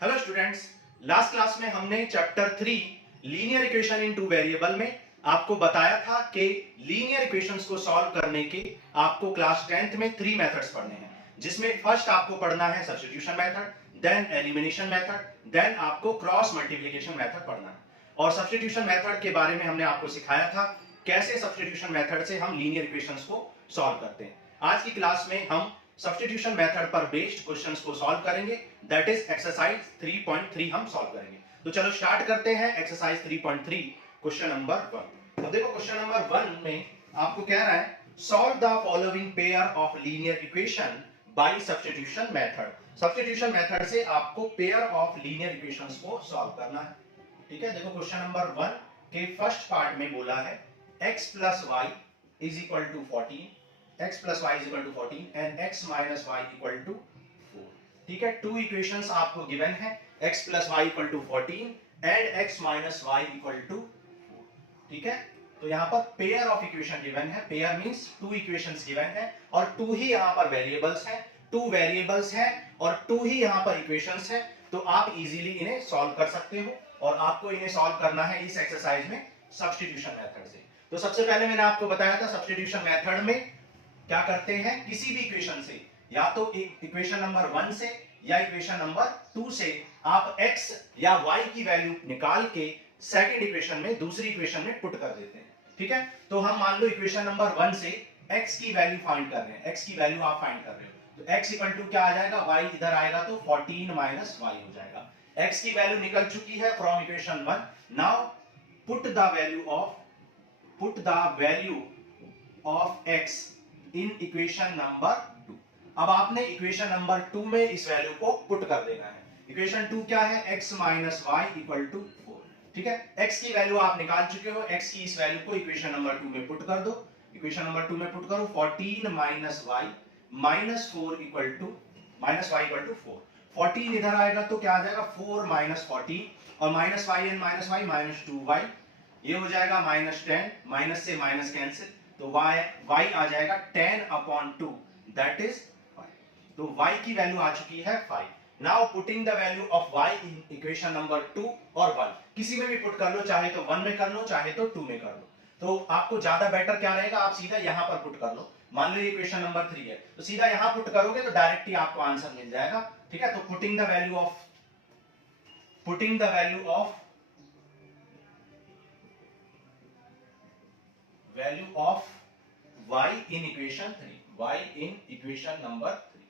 Hello students, last class में हमने chapter 3 linear equation in two variable में आपको बताया था कि लीनियर इक्वेशंस को सॉल्व करने के आपको क्लास 10th में 3 मेथड्स पढ़ने हैं, जिसमें फर्स्ट आपको पढ़ना है substitution method, then elimination method, then आपको क्रॉस मल्टीप्लिकेशन मेथड पढ़ना है। और सब्स्टिट्यूशन मेथड के बारे में हमने आपको सिखाया था कैसे सब्स्टिट्यूशन मेथड से हम लीनियर इक्वेशंस को सॉल्व करते हैं। आज की क्लास में हम सब्स्टिट्यूशन मेथड पर बेस्ड क्वेश्चंस को सॉल्व करेंगे, दैट इज एक्सरसाइज 3.3 हम सॉल्व करेंगे। तो चलो स्टार्ट करते हैं एक्सरसाइज 3.3 क्वेश्चन नंबर 1। अब देखो क्वेश्चन नंबर 1 में आपको कह रहा है solve the following pair of linear equation by substitution method. Substitution method से आपको पेयर ऑफ लीनियर इक्वेशंस को सॉल्व करना है। ठीक है, देखो क्वेश्चन नंबर 1 के फर्स्ट पार्ट में बोला है x plus y is equal to 14, x plus y is equal to 14 and x minus y equal to 4। ठीक है, टू इक्वेशंस आपको गिवन है, x plus y equal to 14 and x minus y equal to 4। ठीक है, तो यहाँ पर pair of equation given है, pair means to equations given है और टू ही यहाँ पर वेरिएबल्स हैं, टू वेरिएबल्स हैं और टू ही यहाँ पर इक्वेशंस हैं, तो आप इजीली इन्हें सॉल्व कर सकते हो और आपको इन्हें सॉल्व करना है इस एक्सरसाइज में सब्स्टिट्यूशन मेथड से। तो सबसे पहले मैंने आपको बताया था सब्स्टिट्यूशन मेथड में क्या करते हैं, किसी भी इक्वेशन से, या तो इक्वेशन नंबर 1 से या इक्वेशन नंबर 2 से आप x या y की वैल्यू निकाल के सेकंड इक्वेशन में, दूसरी इक्वेशन में पुट कर देते हैं। ठीक है, तो हम मान लो इक्वेशन नंबर 1 से x की वैल्यू फाइंड कर रहे हैं, x की वैल्यू आप फाइंड कर रहे हो, तो x इक्वल टू क्या आ जाएगा, y इधर आएगा तो 14 माइनस y हो जाएगा। x की वैल्यू निकल चुकी है from equation 1। Now put the value of x in equation number 2। अब आपने इक्वेशन नंबर 2 में इस वैल्यू को पुट कर देना है। इक्वेशन 2 क्या है, x minus y equal to 4। ठीक है, x की वैल्यू आप निकाल चुके हो, x की इस वैल्यू को इक्वेशन नंबर 2 में पुट कर दो। इक्वेशन नंबर 2 में पुट करो, 14 minus y minus 4 equal to minus y equal to 4। 14 इधर आएगा तो क्या आ जाएगा, 4 माइनस 14 और minus y and minus y minus 2y, ये हो जाएगा माइनस 10, माइनस से माइनस कैंसिल, तो y आ जाएगा 10 अपॉन 2 दैट इज 5। तो y की वैल्यू आ चुकी है 5। Now putting the value of y in equation number 2 और 1, किसी में भी पुट कर लो, चाहे तो 1 में कर लो चाहे तो 2 में कर लो। तो आपको ज्यादा बेटर क्या रहेगा, आप सीधा यहां पर पुट कर लो। मान लो ये इक्वेशन नंबर 3 है, तो सीधा यहां पुट करोगे तो डायरेक्ट ही आपको आंसर मिल जाएगा। ठीक है, तो putting the value of y in equation 3, y in equation number 3,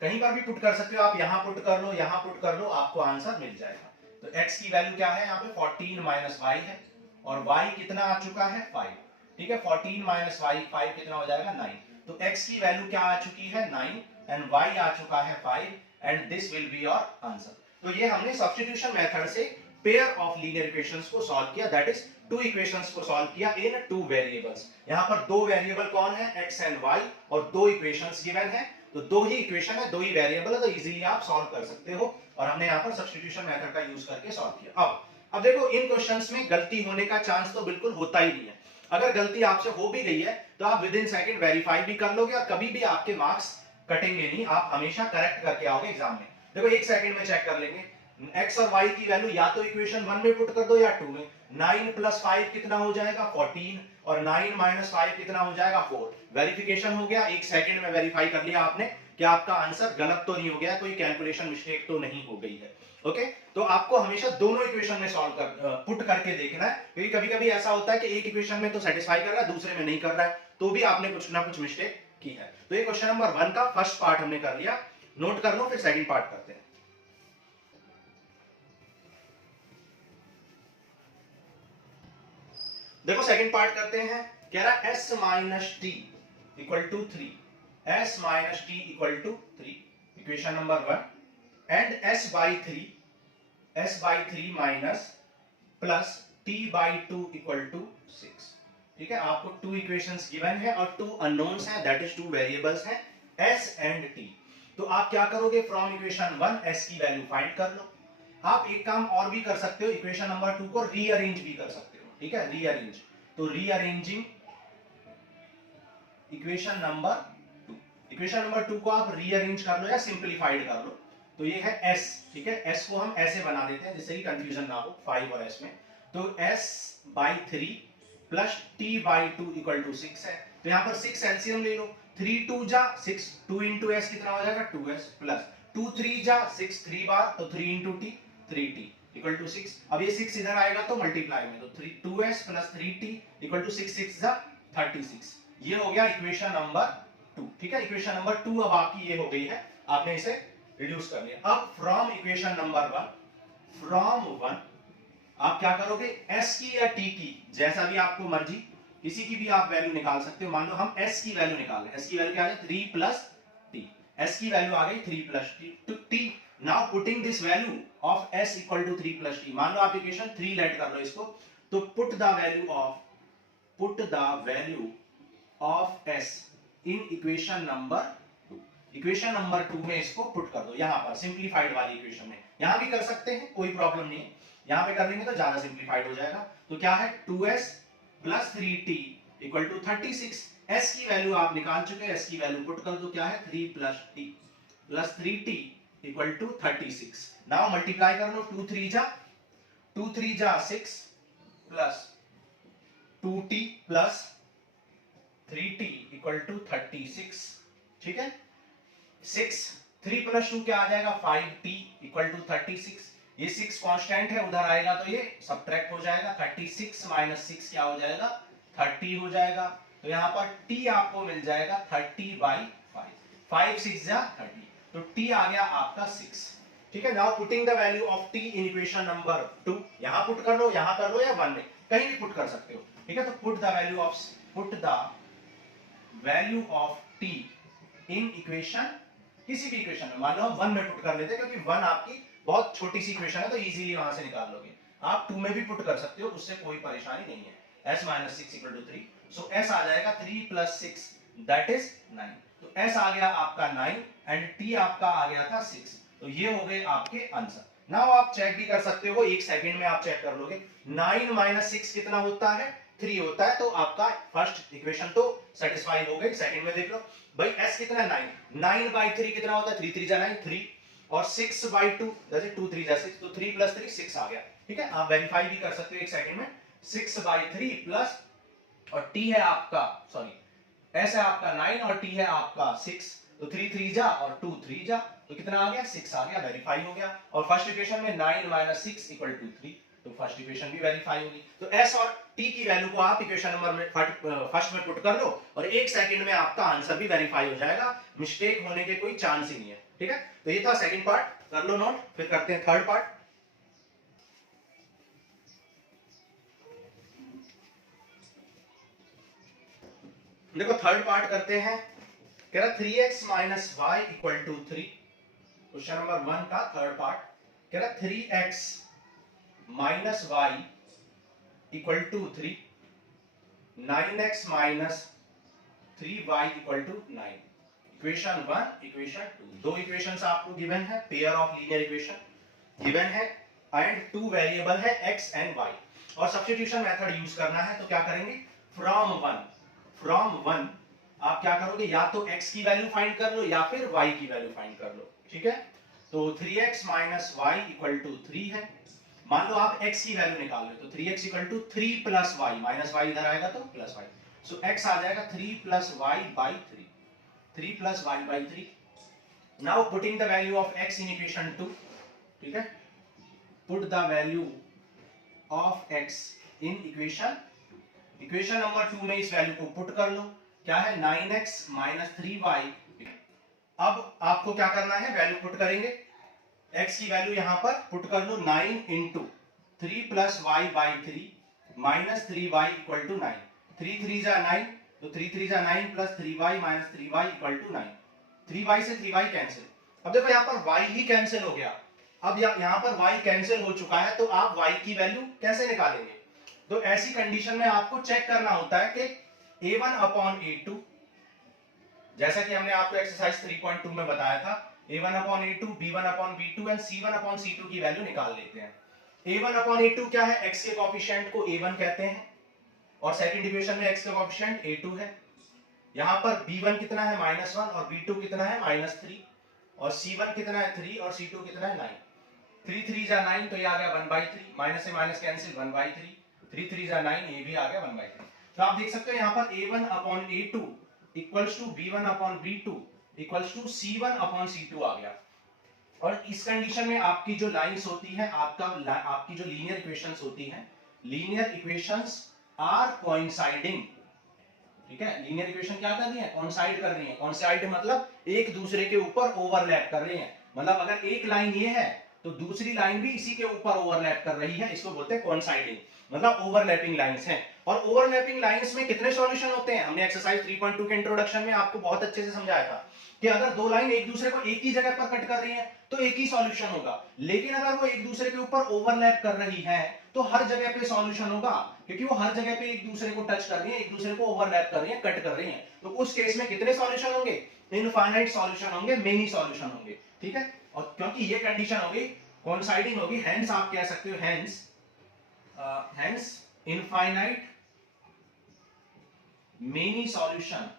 कहीं पर भी पुट कर सकते हो आप, यहां पुट कर लो, यहां पुट कर लो, आपको आंसर मिल जाएगा। तो x की वैल्यू क्या है यहाँ पे, 14 माइनस y है और y कितना आ चुका है 5। ठीक है, 14 माइनस y 5 कितना हो जाएगा 9। तो x की वैल्यू क्या आ चुकी है 9 एंड y आ चुका है 5 and this will be your answer. तो ये हमने सब्स्टिट्यूशन मेथड से पेयर ऑफ लीनियर इक्वेशंस को सॉल्व किया, दैट इज टू इक्वेशंस को सॉल्व किया इन टू वेरिएबल्स। यहां पर दो वेरिएबल कौन है, x एंड y, और दो इक्वेशंस गिवन है, तो दो ही इक्वेशन है, दो ही वेरिएबल है, तो इजीली आप सॉल्व कर सकते हो और हमने यहां पर सब्स्टिट्यूशन मेथड का यूज करके सॉल्व किया। अब देखो इन क्वेश्चंस में गलती होने का चांस तो बिल्कुल होता ही नहीं है। अगर गलती आपसे हो भी गई है तो आप विद इन सेकंड वेरीफाई भी कर लोगे और कभी भी आपके मार्क्स कटेंगे नहीं, आप हमेशा करेक्ट करके आओगे एग्जाम में। देखो एक सेकंड में चेक कर लेंगे, x और y की वैल्यू या तो इक्वेशन 1 में पुट कर दो या 2 में। 9 प्लस 5 कितना हो जाएगा 14 और 9 माइनस 5 कितना हो जाएगा 4। वेरिफिकेशन हो गया, एक सेकंड में वेरीफाई कर लिया आपने कि आपका आंसर गलत तो नहीं हो गया, कोई कैलकुलेशन मिस्टेक तो नहीं हो गई है। ओके, तो आपको हमेशा दोनों इक्वेशन में सॉल्व कर पुट करके देखना है, क्योंकि कभी-कभी ऐसा होता है कि एक इक्वेशन में तो सेटिस्फाई कर रहा है, दूसरे में नहीं कर रहा है, तो भी आपने कुछ ना कुछ मिस्टेक की है। तो ये क्वेश्चन नंबर 1 का फर्स्ट पार्ट हमने कर लिया, नोट कर लो, फिर सेकंड पार्ट करते हैं। देखो सेकंड पार्ट करते हैं, कह रहा है s minus t equal to 3, s minus t equal to 3, equation number 1, and s by 3 minus plus t by 2 equal to 6। ठीक है, आपको टू इक्वेशंस गिवन है और टू अननोन्स हैं, दैट इज टू वेरिएबल्स हैं s एंड t। तो आप क्या करोगे, फ्रॉम इक्वेशन 1 s की वैल्यू फाइंड कर लो। आप एक काम और भी कर सकते हो, इक्वेशन नंबर 2 को रीअरेंज भी कर सकते हो। ठीक है, रीअरेंज, तो रीअरेंजिंग इक्वेशन नंबर 2 को आप रीअरेंज कर लो या सिंपलीफाइड कर लो। तो ये है s, ठीक है। s को हम ऐसे बना देते हैं जिससे कि कंफ्यूजन ना हो 5 और s में। तो s by 3 plus t by 2 equal to 6 है। तो यहाँ पर 6 एलसीएम ले लो, 3 2 जा 6, 2 इंटू एस कितना हो जाएगा 2s, प्लस 2 3 जा 6 3 बार, तो 3 into T 3t equal to 6। अब ये 6 इधर आएगा तो मल्टीप्लाई में, तो 2s plus 3t equal to 6 6 जा 36। ये हो गया इक्वेशन नंबर 2, ठीक है। इक्वेशन नंबर 2 अब आपकी ये हो गई है, आपने इसे रिड्यूस कर लिया। अब फ्रॉम इक्वेशन नंबर 1, फ्रॉम 1 आप क्या करोगे, s की या t की, जैसा भी आपको मर्जी, किसी की भी आप वैल्यू निकाल सकते हो। मान लो हम s की वैल्यू निकाल रहे हैं, s की वैल्यू क्या है 3 प्लस t, s की वैल्यू आ गई 3 प्लस t, तो t now putting this value of s equal to 3 plus t। मान लो आप इक्वेशन 3 लेट कर लो इसको, तो put the value of s in equation number 2। Equation number 2 में इसको पुट कर दो, यहां पर सिंप्लीफाइड वाली इक्वेशन में। यहां भी कर सकते हैं, कोई प्रॉब्लम नहीं है, यहां पे कर लेंगे तो ज्यादा सिंप्लीफाइड हो जाएगा। तो क्या है 2s plus 3t equal to 36। s की वैल्यू आप निकाल चुके हैं, s की वैल्यू पुट कर दो, क्या है 3 plus t plus 3t equal to 36। Now multiply कर लो, 2 3 जा 6 plus 2t plus 3t equal to 36, ठीक है। 6 3 प्लस 2 क्या आ जाएगा 5t इक्वल टू 36। ये 6 कांस्टेंट है, उधर आएगा तो ये सब्ट्रैक्ट हो जाएगा, 36 माइनस 6 क्या हो जाएगा 30 हो जाएगा। तो यहाँ पर t आपको मिल जाएगा 30/5, 5 6 जा 30, तो t आ गया आपका 6, ठीक है। Now putting the value of t in equation number 2, यहां पुट कर लो, यहां कर लो या 1 में कहीं भी पुट कर सकते हो, ठीक है। तो put the value of t in equation, किसी भी इक्वेशन में, मान लो हम 1 में पुट कर लेते हैं क्योंकि 1 आपकी बहुत छोटी सी इक्वेशन है तो इजीली वहां से निकाल लोगे। आप 2 में भी पुट कर सकते हो, उससे कोई परेशानी नहीं है। s minus 6 equal to 3, so s आ जाएगा 3 प्लस 6 दैट इज 9। तो s आ गया आपका 9 एंड t आपका आ गया था 6। तो ये हो गए आपके आंसर। नाउ आप चेक भी कर सकते हो, एक सेकंड में आप चेक कर लोगे। 9 माइनस 6 कितना होता है 3 होता है, तो आपका फर्स्ट इक्वेशन तो सेटिस्फाई हो गई। सेकंड में देख लो भाई s कितना है 9, 9/3 कितना होता है 3 3 जा 9 3, और 6/2 जैसे 2 3 जा 6, तो 3 प्लस 3 6 आ गया, ठीक है। आप वेरीफाई भी कर सकते हो एक सेकंड में। 6/3 प्लस, और t है आपका, सॉरी s है आपका 9 और t है आपका 6, तो 3 3 जा और 2 3 जा, तो कितना आ गया 6 आ गया, वेरीफाई हो गया। और फर्स्ट इक्वेशन में 9 माइनस 6 इक्वल टू 3, तो फर्स्ट इक्वेशन भी वेरीफाई होगी। तो s और t की वैल्यू को आप इक्वेशन नंबर में फर्स्ट में पुट कर लो और एक सेकंड में आपका आंसर भी वेरीफाई हो जाएगा, मिस्टेक होने के कोई चांस ही नहीं है, ठीक है। तो ये था सेकंड पार्ट, कर लो नोट, फिर करते हैं थर्ड पार्ट। देखो थर्ड पार्ट करते हैं, कह रहा 3x minus y equal to 3। Question number 1 का थर्ड पार्ट कह रहा 3x minus y equal to 3, 9x minus 3y equal to 9। Equation 1 equation 2, दो इक्वेशंस आपको गिवन है, pair of linear equation given है एंड टू वेरिएबल है x and y, और substitution method use करना है। तो क्या करेंगे, फ्रॉम 1 आप क्या करोगे, या तो x की वैल्यू फाइंड कर लो या फिर y की वैल्यू फाइंड कर लो, ठीक है। तो 3x minus y equal to 3 है। मान लो आप x की वैल्यू निकाल लो, तो 3x equal to 3 plus y, minus y इधर आएगा तो प्लस वाई, सो x आ जाएगा 3 plus y by 3, 3 plus y by 3। Now putting the value of x in equation 2, ठीक है। Put the value of x in equation number 2 में इस value को पुट कर लो, क्या है 9x माइनस 3y। अब आपको क्या करना है, वैल्यू पुट करेंगे, x की वैल्यू यहां पर पुट कर लो, 9 into 3 plus y by 3 minus 3y equal to 9, 3 3 जा 9, तो 3 3 जा 9 plus 3y minus 3y equal to 9, 3y से 3y कैंसिल। अब देखो यहाँ पर y ही कैंसिल हो गया, अब यहाँ पर y कैंसिल हो चुका है, तो आप y की वैल्यू कैसे निकालेंगे। तो ऐसी कंडीशन में आपको चेक करना होता है कि a1 अपॉन a2, जैसा कि हमने आपको एक्सरसाइज 3.2 में बताया था, a1 upon a2, b1 upon b2 and c1 upon c2 की वैल्यू निकाल लेते हैं। a1 अपॉन a2 क्या है, x के कोएफिशिएंट को a1 कहते हैं, और सेकंड इक्वेशन में x का कोएफिशिएंट a2 है। यहां पर b1 कितना है -1 और b2 कितना है -3, और C1 कितना है 3 और C2 कितना है 9। 3 3 जा 9 तो ये आ गया 1/3, माइनस से माइनस कैंसिल 1/3, 3 3 जा 9 ये भी आ गया 1/3। तो आप देख सकते हो यहाँ पर A1 upon A2 equals to B1 upon B2 equals to C1 upon C2 आ गया। और इस कंडीशन में आपकी जो लाइंस होती है आपकी जो लीनियर इक्वेशंस होती हैं, लीनियर इक्वेशंस आर कोइंसाइडिंग। ठीक है, लीनियर इक्वेशन क्या कर रही है, कोइंसाइड कर रही है। कोइंसाइड मतलब एक दूसरे के ऊपर ओवरलैप कर रही है। मतलब अगर एक लाइन ये है तो दूसरी लाइन भी इसी के ऊपर ओवरलैप कर रही है, इसको बोलते हैं कोइंसाइडिंग, मतलब ओवरलैपिंग लाइंस हैं। और ओवरलैपिंग लाइंस में कितने सॉल्यूशन होते हैं, हमने एक्सरसाइज 3.2 के इंट्रोडक्शन में आपको बहुत अच्छे से समझाया था कि अगर दो लाइन एक दूसरे को एक ही जगह पर कट कर रही है तो एक ही सॉल्यूशन होगा, लेकिन अगर वो एक दूसरे के ऊपर ओवरलैप कर रही है तो हर जगह पे सॉल्यूशन होगा, क्योंकि वो हर जगह पे एक दूसरे को टच कर रही है, एक दूसरे को ओवरलैप कर रही है, कट कर रही है। तो उस केस में कितने सॉल्यूशन होंगे, इनफाइनाइट सॉल्यूशन होंगे, मेनी सॉल्यूशन होंगे। ठीक है, और क्योंकि ये कंडीशन होगी कोइंसाइडिंग होगी, हेंस आप कह सकते हो hence infinite many solution,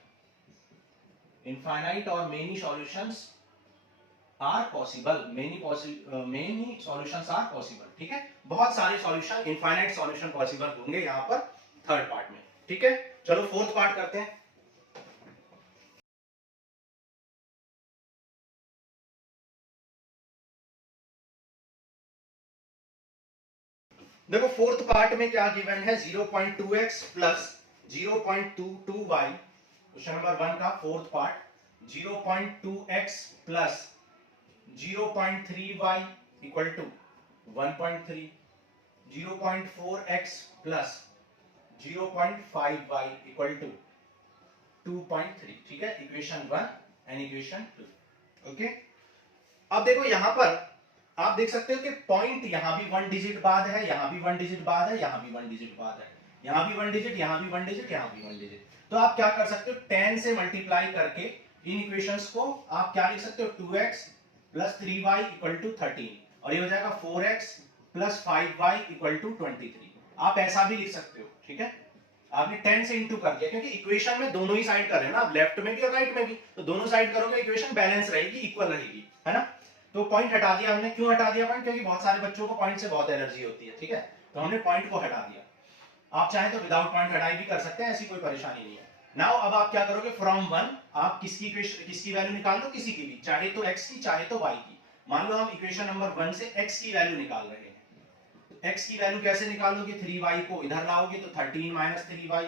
infinite और many solutions are possible, many solutions are possible. ठीक है, बहुत सारे सॉल्यूशन, इनफाइनाइट सॉल्यूशन पॉसिबल होंगे यहां पर थर्ड पार्ट में। ठीक है, चलो फोर्थ पार्ट करते हैं। देखो फोर्थ पार्ट में क्या गिवन है, 0.2x plus 0.22y। Question number 1 का fourth part, 0.2x plus 0.3y equal to 1.3, 0.4x plus 0.5y equal to 2.3। ठीक है, इक्वेशन 1 एंड इक्वेशन 2। ओके, अब देखो यहां पर आप देख सकते हो कि पॉइंट यहां भी 1 डिजिट बाद है, यहां भी 1 डिजिट बाद है, यहां भी 1 डिजिट बाद है, यहां भी 1 डिजिट, यहां भी 1 डिजिट, यहां भी 1 डिजिट। तो आप क्या कर सकते हो, 10 से मल्टीप्लाई करके इन इक्वेशंस को आप क्या लिख सकते हो, 2x plus 3y equal to 13, और ये हो जाएगा 4x plus 5y equal to 23। आप ऐसा भी लिख सकते हो। ठीक है, आपने 10 से इंटू कर दिया, क्योंकि इक्वेशन में दोनों ही साइड कर रहे हैं ना, लेफ्ट में भी और राइट में भी, तो दोनों साइड करोगे इक्वेशन बैलेंस रहेगी, इक्वल रहेगी, है ना। तो पॉइंट हटा दिया हमने, क्यों हटा दिया पॉइंट, क्योंकि बहुत सारे बच्चों को पॉइंट से बहुत एलर्जी होती है। ठीक है, तो हमने पॉइंट को हटा दिया। आप चाहे तो विदाउट पॉइंट हटाई भी कर सकते हैं, ऐसी कोई परेशानी नहीं है। नाउ अब आप क्या करोगे, फ्रॉम 1 आप किसकी वैल्यू निकाल लो, किसी की भी, चाहे तो x की चाहे तो y की। मान लो हम इक्वेशन नंबर 1 से x की वैल्यू निकाल रहे हैं, तो x की वैल्यू कैसे निकालोगे, 3y को इधर लाओगे तो 13 माइनस 3y,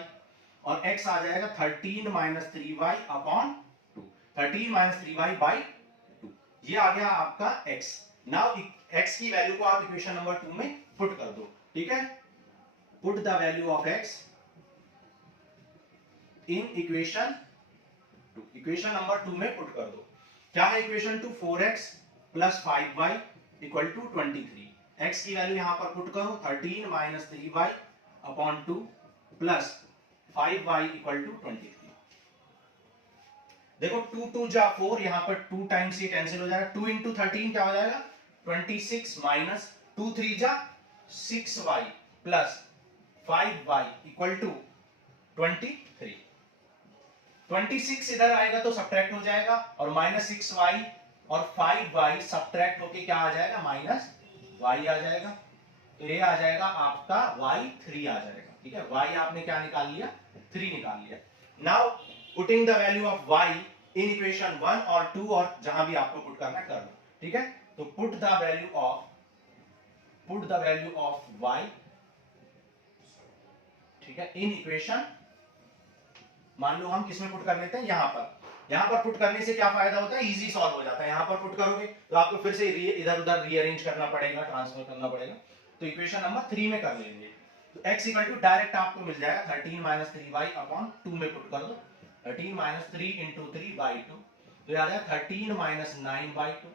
और x आ जाएगा 13 minus 3y upon 2, 13 minus 3y by 2, ये आ गया आपका x। नाउ x की वैल्यू को आप इक्वेशन नंबर 2 में पुट कर दो। ठीक है, put the value of x in equation 2, equation number 2 में पुट कर दो। क्या है equation 2, 4x plus 5y equal to 23। x की वैल्यू यहां पर पुट करो, 13 minus 3y upon 2 plus 5y equal to 23। देखो 2 2 जा 4, यहां पर 2 टाइम्स ये कैंसिल हो जाएगा, 2 इंटू 13 क्या हो जाएगा 26 माइनस 2 3 जा 6y plus 5y equal to 23। 26 इधर आएगा तो सब्ट्रैक्ट हो जाएगा, और माइनस 6y और 5y सब्ट्रैक्ट होके क्या आ जाएगा, माइनस y आ जाएगा। तो ये आ जाएगा आपका y3 आ जाएगा। ठीक है, y आपने क्या निकाल लिया, 3 निकाल लिया। Now putting the value of y in equation 1 और 2, और जहां भी आपको पुट करना कर लो। ठीक है, तो put the value of y, ठीक है, इन इक्वेशन, मान लो हम किसमें पुट कर लेते हैं, यहां पर पुट करने से क्या फायदा होता है, इजी सॉल्व हो जाता है। यहां पर पुट करोगे तो आपको फिर से इधर उधर रीअरेंज करना पड़ेगा, ट्रांसफर करना पड़ेगा। तो इक्वेशन नंबर 3 में कर लेंगे, तो x इक्वल टू डायरेक्ट आपको मिल जाएगा 13 माइनस 3y अपॉन 2 में पुट कर दो, 13 माइनस 3 इंटू 3 बाई 2, तो आ जाएगा 13 माइनस 9 बाई 2।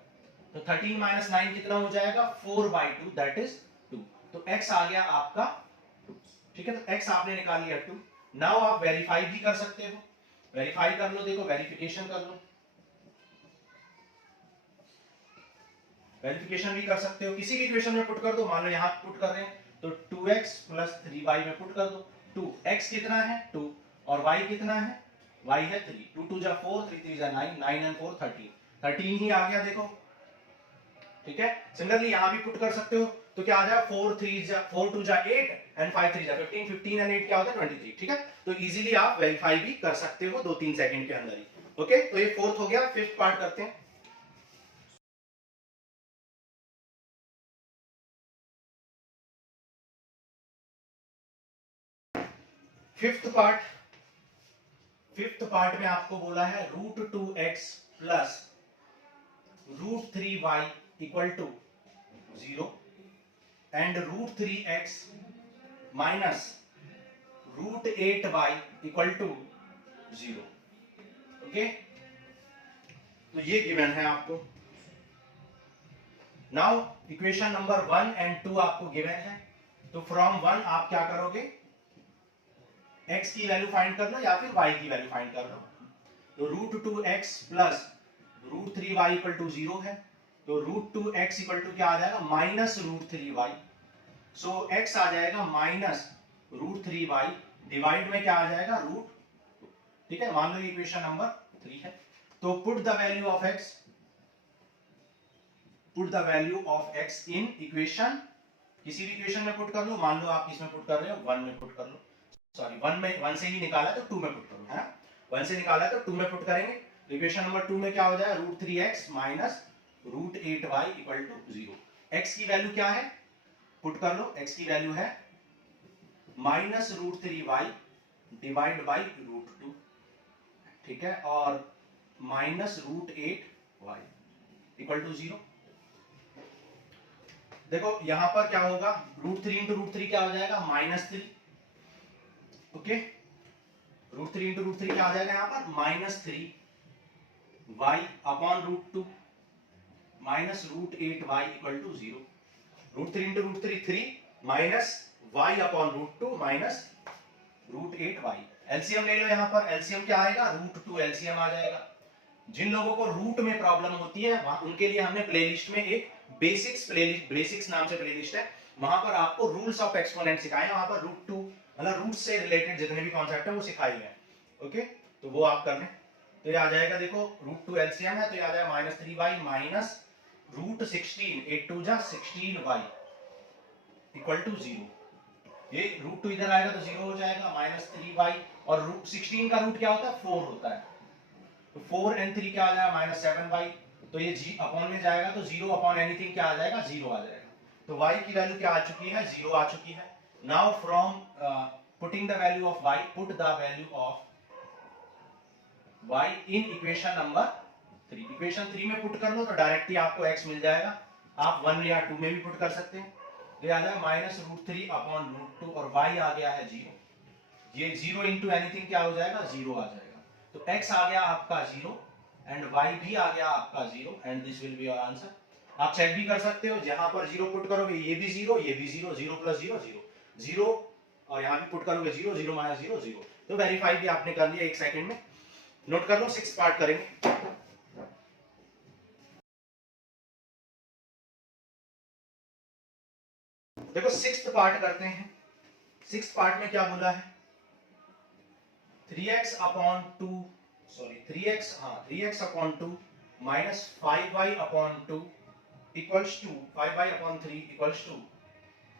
तो 13 माइनस 9 कितना हो जाएगा, 4 बाई 2 दैट इज 2। तो x आ गया आपका 2। ठीक है, तो x आपने निकाल लिया 2। नाउ आप वेरीफाई भी कर सकते हो, वेरीफाई कर लो, देखो वेरिफिकेशन कर लो, वेरिफिकेशन भी कर सकते हो, किसी भी इक्वेशन में पुट कर दो। मान लो यहां पुट कर रहे हैं तो 2x प्लस 3y में पुट कर दो। 2x कितना है 2, और y कितना है, y है 3, 2 2 जा 4, 3 3 जा 9, 9 एंड 4 13, 13 ही आ गया देखो, ठीक है। सिमिलरली यहां भी पुट कर सकते हो, तो क्या आ जाएगा 4 2 जा 8 एंड 5 3 जा 15, 15 एंड 8 क्या होता है 23, ठीक है। तो इजीली आप वेरीफाई भी कर सकते हो 2-3 सेकंड के अंदर ही। ओके, तो ये फोर्थ हो गया। फिफ्थ पार्ट करते हैं। फिफ्थ पार्ट में आपको बोला है √2x plus √3y equal to 0 and √3x minus √8y equal to 0। Okay, तो ये गिवन है आपको। नाउ इक्वेशन नंबर 1 एंड 2 आपको गिवन है, तो फ्रॉम 1 आप क्या करोगे, x की वैल्यू फाइंड कर लो या फिर y की वैल्यू फाइंड कर लो। तो √2x plus √3y equal to 0 है, तो √2x इक्वल टू क्या आ जाएगा, माइनस √3y। सो x आ जाएगा माइनस √3y, डिवाइड में क्या आ जाएगा रूट, ठीक है। मान लो इक्वेशन नंबर 3 है, तो put the value of x in equation, किसी भी इक्वेशन में पुट कर लो। मान लो आप किसमें पुट कर रहे हो, 1 में पुट कर लो, सॉरी 1 से ही निकाला तो 2 में पुट करो, है ना। 1 से निकाला तो 2 में पुट करेंगे। इक्वेशन नंबर 2 में क्या हो जाएगा, √3x minus √8y equal to 0। x की वैल्यू क्या है, पुट कर लो, x की वैल्यू है माइनस √3y डिवाइड बाई √2, ठीक है, और माइनस √8y इक्वल टू 0। देखो यहां पर क्या होगा, √3 इंटू √3 क्या हो जाएगा, -3। ओके, √3 इंटू √3 क्या आ जाएगा यहाँ पर, -3y upon √2 minus √8y equal to 0। √3 into √3 3 minus y upon √2 minus √8y। LCM ले लो, यहाँ पर एलसीएम क्या आएगा, √2 एलसीएम आ जाएगा। जिन लोगों को रूट में प्रॉब्लम होती है उनके लिए हमने प्लेलिस्ट में एक बेसिक्स नाम से प्लेलिस्ट है, वहां पर आपको रूल्स ऑफ एक्सपोनेंट सिखाए हैं। वहां पर √2 मतलब रूट से रिलेटेड जितने भी कॉन्सेप्ट है वो सिखाए गए हैं। ओके, तो वो आप कर लें। तो ये आ जाएगा, देखो √2 एलसीएम है, तो ये आ जाएगा -3y माइनस √16, 8 2 जा 16y इक्वल टू 0। ये √2 इधर आएगा तो 0 हो जाएगा, -3y, और √16 का रूट क्या होता है, 4 होता है, तो 4 and 3 क्या आ जाएगा, -7y। तो ये g अपॉन में जाएगा तो 0 अपॉन एनीथिंग क्या आ जाएगा, 0 आ जाएगा। तो y की वैल्यू क्या आ चुकी है, 0 आ चुकी है। Now from putting the value of y, put the value of y in equation number 3। Equation 3 में पुट कर लो तो डायरेक्टली आपको x मिल जाएगा। आप 1 या 2 में भी पुट कर सकते हैं। ये आ जाएगा -√3 अपॉन √2 और y आ गया है 0। ये 0 इंटू एनीथिंग क्या हो जाएगा, 0 आ जाएगा। तो x आ गया आपका 0 एंड y भी आ गया आपका 0 and this will be your answer. आप चेक भी कर सकते हो, जहां पर 0 पुट करोगे ये भी 0, ये भी 0, 0 प्लस 0 0 0, और यहां भी पुट करोगे 0 0 माइनस 0 0। तो वेरीफाई भी आपने कर लिया 1 सेकंड में। नोट कर लो, 6 पार्ट करेंगे। देखो 6th पार्ट करते हैं। 6th पार्ट में क्या बोला है, 3x upon 2 3x upon 2 minus 5y upon 2 equals to 5y upon 3 equals to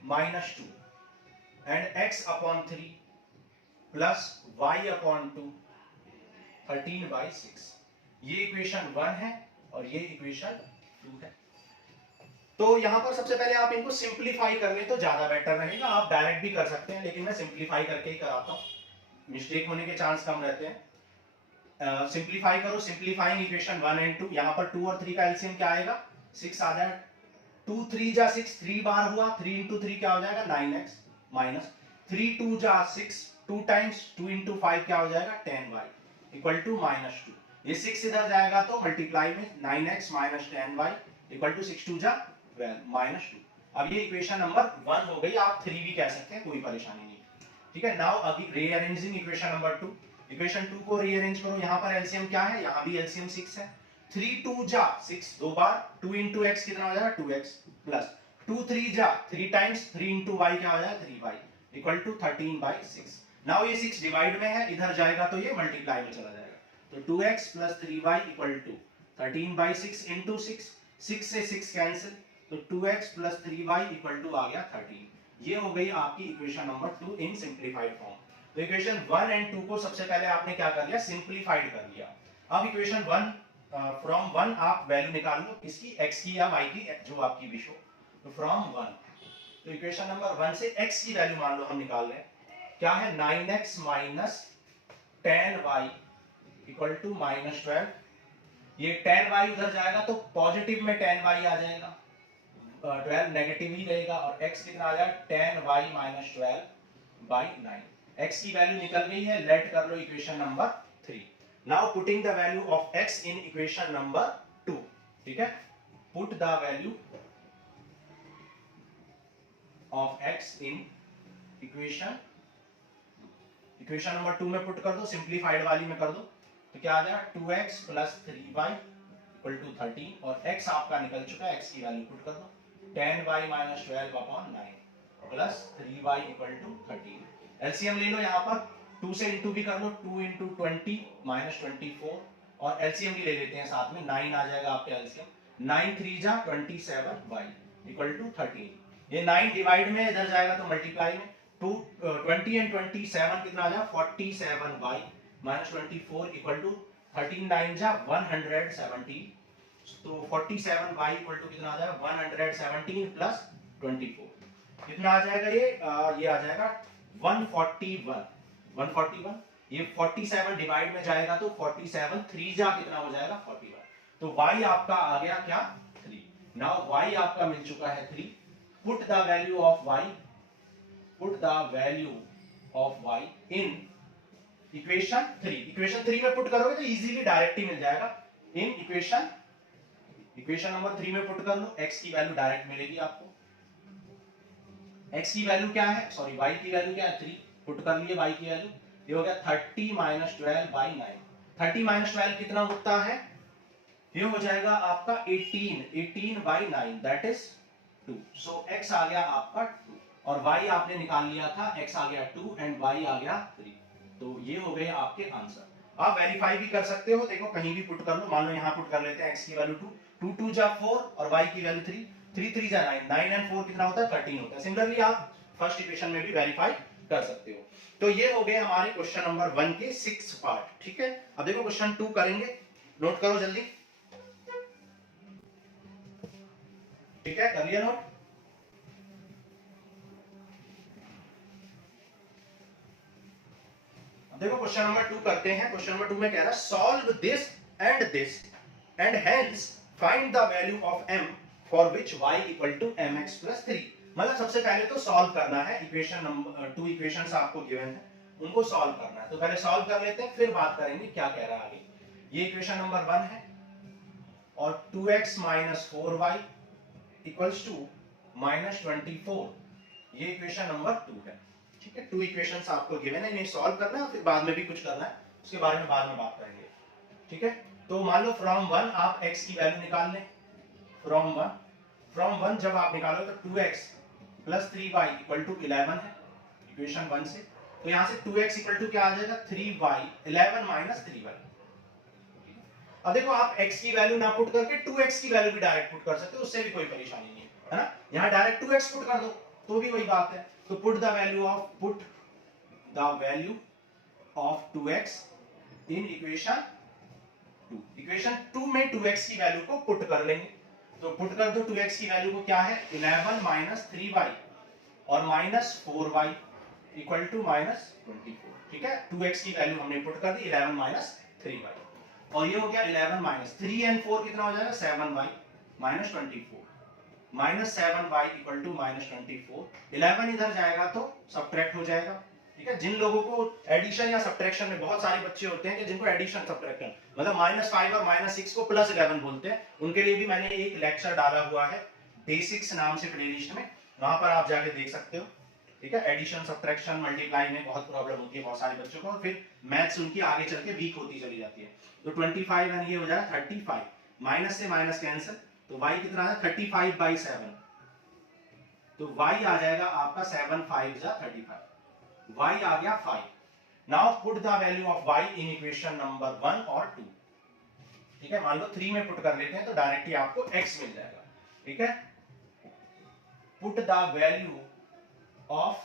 -2 and x upon 3 plus y upon 2 13/6। ये इक्वेशन 1 है और ये इक्वेशन 2 है। तो यहां पर सबसे पहले आप इनको सिंप्लीफाई कर लें तो ज्यादा बेटर रहेगा। आप डायरेक्ट भी कर सकते हैं, लेकिन मैं सिंप्लीफाई करके ही कराता हूं, मिस्टेक होने के चांस कम रहते हैं। सिंप्लीफाई करो, सिंप्लीफाइंग इक्वेशन 1 एंड 2। यहां पर 2 और 3 का एलसीएम क्या आएगा, 6 आ जाएगा। 2 3 जा 6, 3 बार हुआ, 3 इंटू 3 क्या हो जाएगा, 9x माइनस 3 2 जा 6, 2 टाइम्स 2 इंटू 5 क्या हो जाएगा, 10y इक्वल टू -2। ये 6 इधर जाएगा तो मल्टीप्लाई में 9x minus 10y equal to 6 2 जा 12 -2। अब ये इक्वेशन नंबर 1 हो गई, आप 3 भी कह सकते हैं, कोई परेशानी नहीं। ठीक है, नाउ अभी रीअरेंजिंग इक्वेशन नंबर 2। इक्वेशन 2 को रीअरेंज करो। यहां पर एलसीएम क्या है, यहां भी एलसीएम 6 है। 3 2 जा 6 दो बार, 2 इंटू एक्स कितना हो जाएगा, 2x प्लस 2 3 जा 3 टाइम्स 3 इंटू वाई क्या हो जाएगा, 3y इक्वल टू 13/6। नाउ ये 6 डिवाइड में है, इधर जाएगा तो ये मल्टीप्लाई में चला जाएगा, तो 2x plus 3y equal to 13/6 into 6, 6 से 6 कैंसिल, तो 2x plus 3y equal to आ गया 13। ये हो गई आपकी इक्वेशन नंबर 2 इन सिंप्लीफाइड फॉर्म। तो इक्वेशन 1 एंड 2 को सबसे पहले आपने क्या कर लिया, सिंप्लीफाइड कर लिया। अब इक्वेशन 1 फ्रॉम 1 आप वैल्यू निकाल लो, किसकी, x की या y की, जो आपकी विश हो। तो फ्रॉम 1, तो इक्वेशन नंबर 1 से x की वैल्यू मान लो हम निकाल रहे हैं, क्या है, 9x minus 10y equal to minus 12। ये 10y उधर जाएगा तो पॉजिटिव में 10y आ जाएगा, 12 नेगेटिव ही रहेगा, और x कितना आ जाएगा, 10y माइनस 12 बाई 9। x की वैल्यू निकल गई है, लेट कर लो equation number 3। Now putting the value of x in equation number 2, ठीक है, put the value of x in equation number 2 में पुट कर दो, सिंप्लीफाइड वाली में कर दो, तो क्या आ जाएगा, 2x plus 3y equal to 13, और x आपका निकल चुका है, x की वैल्यू पुट कर दो, 10y minus 12 upon 9 plus 3y equal to 13। LCM ले लो, यहाँ पर 2 से इंटू भी कर लो, 2 इंटू 20 माइनस 24, और एलसीएम भी ले लेते हैं साथ में, 9 आ जाएगा आपके एलसीएम, 9 3 जा 27y इक्वल टू 13। ये 9 डिवाइड में इधर जाएगा तो मल्टीप्लाई में, 20 एंड 27 कितना आ जाएगा, 47y माइनस 24 इक्वल टू 13 9 जा 117, तो 47y इक्वल टू कितना आ जाएगा, 117 प्लस 24 कितना आ जाएगा, ये आ जाएगा 141। ये 47 डिवाइड में जाएगा तो 47 3 जा कितना हो जाएगा, 41। तो y आपका आ गया क्या, 3। नाउ y आपका मिल चुका है 3। Put the value of y, put the value of y in equation 3। Equation 3 में पुट करोगे तो इजीली डायरेक्ट ही मिल जाएगा। इन इक्वेशन नंबर 3 में पुट कर लो, x की वैल्यू डायरेक्ट मिलेगी आपको। x की वैल्यू क्या है, सॉरी y की वैल्यू क्या है, 3, पुट कर लिए y की वैल्यू, ये हो गया 30 माइनस 12 बाई 9। 30 माइनस 12 कितना होता है, ये हो जाएगा आपका 18 by 9 that is 2। So x आ गया आपका 2, और y आपने निकाल लिया था, x आ गया 2 एंड y आ गया 3। तो ये हो गए आपके आंसर। आप वेरीफाई भी कर सकते हो, देखो कहीं भी पुट कर लो, मान लो यहाँ पुट कर लेते हैं, x की वैल्यू 2, 2 2 जा 4 और y की वैल्यू 3, 3 3 जा 9, 9 एंड 4 कितना होता है, 13 होता है। सिमिलरली आप फर्स्ट इक्वेशन में भी वेरीफाई कर सकते हो। तो ये हो गए हमारे क्वेश्चन नंबर 1 के 6 पार्ट, ठीक है। अब देखो क्वेश्चन 2 करेंगे, नोट करो जल्दी, ठीक है, कर लिया नोट। देखो क्वेश्चन नंबर 2 करते हैं। क्वेश्चन नंबर 2 में कह रहा है solve this and hence find the value of m for which y equal to mx plus 3। मतलब सबसे पहले तो सॉल्व करना है, इक्वेशन नंबर 2 इक्वेशंस आपको गिवन है, उनको सॉल्व करना है। तो पहले सॉल्व कर लेते हैं, फिर बात करेंगे क्या कह रहा है आगे। ये इक्वेशन नंबर 1 है, और 2x minus 4y equals to minus 24, ये इक्वेशन नंबर 2 है, ठीक है। 2 इक्वेशंस आपको गिवन है, इन्हें सॉल्व करना है, फिर बाद में भी कुछ करना है, उसके बारे में बाद में बात करेंगे, ठीक है। तो मान लो फ्रॉम 1 आप x की वैल्यू निकाल लें, फ्रॉम 1 जब आप निकालो तो 2x plus 3y equal to 11 है इक्वेशन 1 से। तो यहां से 2x इक्वल टू क्या आ जाएगा, 3y, 11 माइनस 3y। अब देखो आप x की वैल्यू ना पुट करके 2x की वैल्यू भी डायरेक्ट पुट कर सकते हो, उससे भी कोई परेशानी नहीं है ना। यहां डायरेक्ट 2x पुट कर दो तो भी वही बात है। तो put the value of 2x in equation 2। Equation 2 में 2x की वैल्यू को पुट कर लेंगे, तो पुट कर दो 2x की वैल्यू को, क्या है 11 माइनस 3y और minus 4y equal to minus 24, ठीक है। 2x की वैल्यू हमने पुट कर दी, 11 माइनस 3y, और ये हो गया 11 माइनस 3 एंड 4 कितना हो जाएगा, 7y minus 24, minus 7y equal to minus 24। 11 इधर जाएगा तो सब्ट्रैक्ट हो जाएगा, ठीक है। जिन लोगों को एडिशन या सब्ट्रैक्शन में, बहुत सारे बच्चे होते हैं कि जिनको एडिशन सब्ट्रैक्शन मतलब -5 और -6 को +11 बोलते हैं, उनके लिए भी मैंने एक लेक्चर डाला हुआ है बेसिक्स नाम से प्लेलिस्ट में, वहां पर आप जाके देख सकते हो, ठीक है। एडिशन सब्ट्रैक्शन मल्टीप्लाई में बहुत प्रॉब्लम होती है बहुत सारे बच्चों को, और फिर मैथ्स उनकी आगे चल के वीक होती चली जाती है। तो 25 एंड ये हो जाएगा 35, माइनस से माइनस कैंसिल, तो y कितना है 35/7, तो y आ जाएगा आपका 7 5 जा 35, y आ गया 5। Now put the value of y in equation number 1 और 2, ठीक है, मान लो 3 में पुट कर लेते हैं तो डायरेक्टली आपको x मिल जाएगा, ठीक है। Put the value of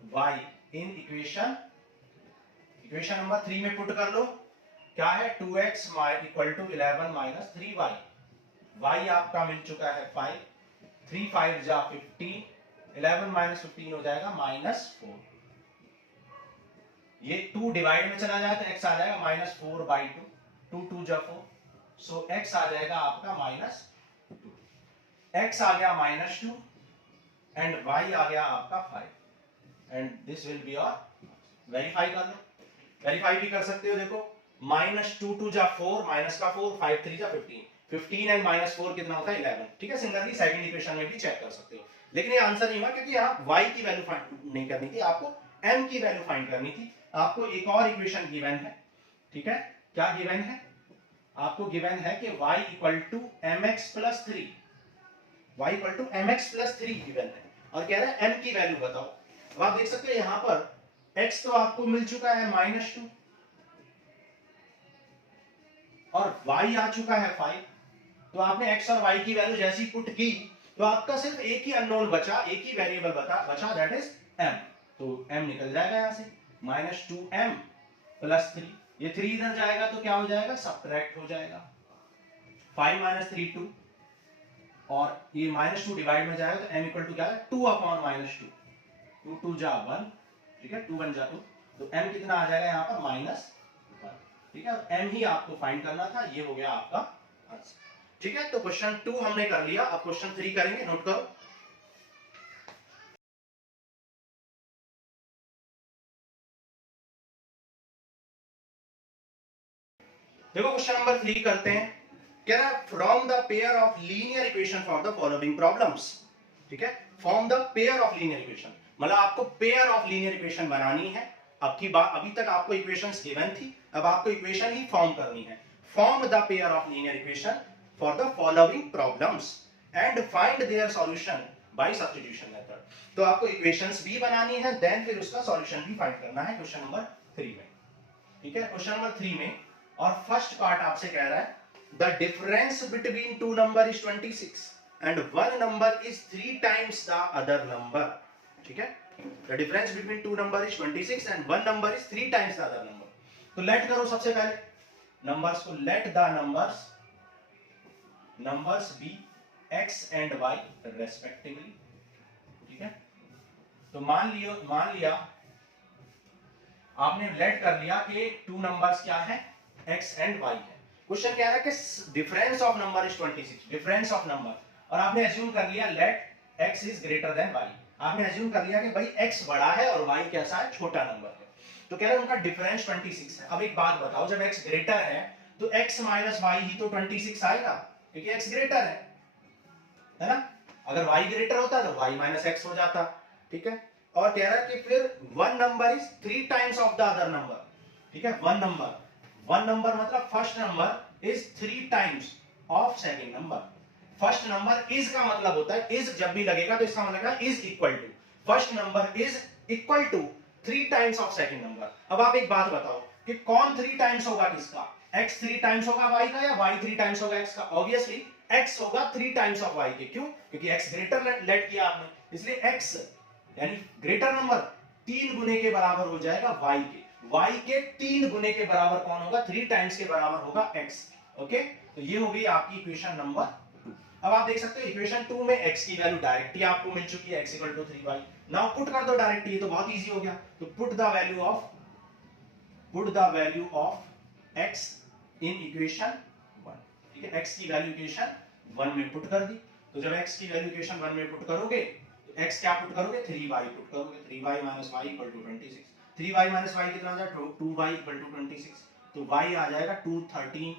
y in equation number 3 में पुट कर लो, क्या है 2x equal to 11 minus 3y, y आपका मिल चुका है 5, 3 5 जा 15, 11 माइनस 15 हो जाएगा -4, ये 2 डिवाइड में चला जाए तो x आ जाएगा -4/2, 2 2 जा 4, सो x आ जाएगा आपका -2, x आ गया -2 एंड y आ गया आपका 5 and this will be your, verify कर लो, वेरीफाई भी कर सकते हो, देखो -2 2 जा 4, माइनस का 4, 5 3 जा 15, 15 एंड -4 कितना होता है 11, ठीक है। सिमिलरली सेकंड इक्वेशन में भी चेक कर सकते हो, लेकिन ये आंसर नहीं हुआ क्योंकि यहाँ y की वैल्यू फाइंड नहीं करनी थी, आपको m की वैल्यू फाइंड करनी थी। आपको एक और इक्वेशन गिवन है, ठीक है, क्या गिवन है, आपको गिवन है कि y equal to mx plus 3, y equal to mx plus 3 given है और कह रहा है m की वैल्यू बताओ। अब आप देख सकते हो यहाँ पर x तो आपको मिल चुका है -2 और y आ चुका है 5, तो आपने x और y की वैल्यू जैसी पुट की तो आपका सिर्फ एक ही अननोन बचा, एक ही वेरिएबल बचा, दैट इज m, तो m निकल जाएगा यहाँ से, -2m प्लस 3, ये 3 इधर जाएगा तो क्या हो जाएगा, सब्ट्रैक्ट हो जाएगा, 5 - 3 2 और ये -2 डिवाइड में जाएगा तो m इक्वल टू क्या है 2/-2, 2 2 जा 1, ठीक है, 2 1 जा 2, तो m कितना आ जाएगा यहाँ पर -1, ठीक है, m ही आपको फाइंड करना था, ये हो गया आपका आंसर, ठीक है। तो क्वेश्चन 2 हमने कर लिया, अब क्वेश्चन 3 करेंगे, नोट करो। देखो क्वेश्चन नंबर 3 करते हैं, कह रहा है from the pair of linear equation for the following problems, ठीक है, form the pair of linear equation, मतलब आपको पेयर ऑफ लीनियर इक्वेशन बनानी है। अभी तक आपको इक्वेशंस गिवन थी, अब आपको इक्वेशन ही फॉर्म करनी है। Form the pair of linear equation for the following problems and find their solution bye substitution method. तो आपको इक्वेशंस भी बनानी है, देन फिर उसका सॉल्यूशन भी फाइंड करना है क्वेश्चन नंबर 3 में, ठीक है। क्वेश्चन नंबर 3 में और फर्स्ट पार्ट आपसे कह रहा है the difference between two number is 26 and one number is 3 times the other number, ठीक है। The difference between two number is 26 and one number is 3 times the other number. तो let करो सबसे पहले नंबर्स को, let the numbers be x and y respectively, ठीक है। तो मान लिया आपने लेट कर लिया कि टू नंबर्स क्या है x एंड y है। क्वेश्चन कह रहा है कि difference of number is 26, difference of number, और आपने अज्यूम कर लिया let x is greater than y, आपने अज्यूम कर लिया कि भाई x बड़ा है और y कैसा है, छोटा नंबर है। तो कह रहा है उनका डिफरेंस 26 है। अब एक बात बताओ, जब x ग्रेटर है तो x माइनस y ही तो 26 आएगा क्योंकि x ग्रेटर है ना। अगर y ग्रेटर होता तो y माइनस x हो जाता, ठीक है। और कह रहा है कि फिर one number is 3 times of the other number, ठीक है। वन नंबर मतलब first number is 3 times of second number. First number is का मतलब होता है, इज जब भी लगेगा तो इसका मतलब है is equal to, first number is equal to 3 times of second number. अब आप एक बात बताओ कि कौन 3 टाइम्स होगा किसका, x 3 टाइम्स होगा y का या y 3 टाइम्स होगा x का। ऑब्वियसली x होगा 3 टाइम्स ऑफ y के, क्यों, क्योंकि x ग्रेटर लेट किया आपने, इसलिए x यानी ग्रेटर नंबर 3 गुने के बराबर हो जाएगा y के, y के 3 गुने के बराबर कौन होगा, 3 टाइम्स के बराबर होगा x, ओके। तो ये हो गई आपकी इक्वेशन नंबर 2। अब आप देख सकते हो इक्वेशन 2 में x की वैल्यू डायरेक्ट ही आपको मिल चुकी है, x 3y। नाउ पुट कर दो डायरेक्ट, ये तो बहुत इजी हो गया। तो put the value of x in equation 1, ठीक है। x की वैल्यू इक्वेशन 1 में पुट कर दी, तो जब x की वैल्यू इक्वेशन 1 में पुट करोगे तो x क्या पुट करोगे, 3y पुट करोगे, 3y - y = 26, 3y - y कितना आ जाएगा 2y = 26, तो y आ जाएगा 213,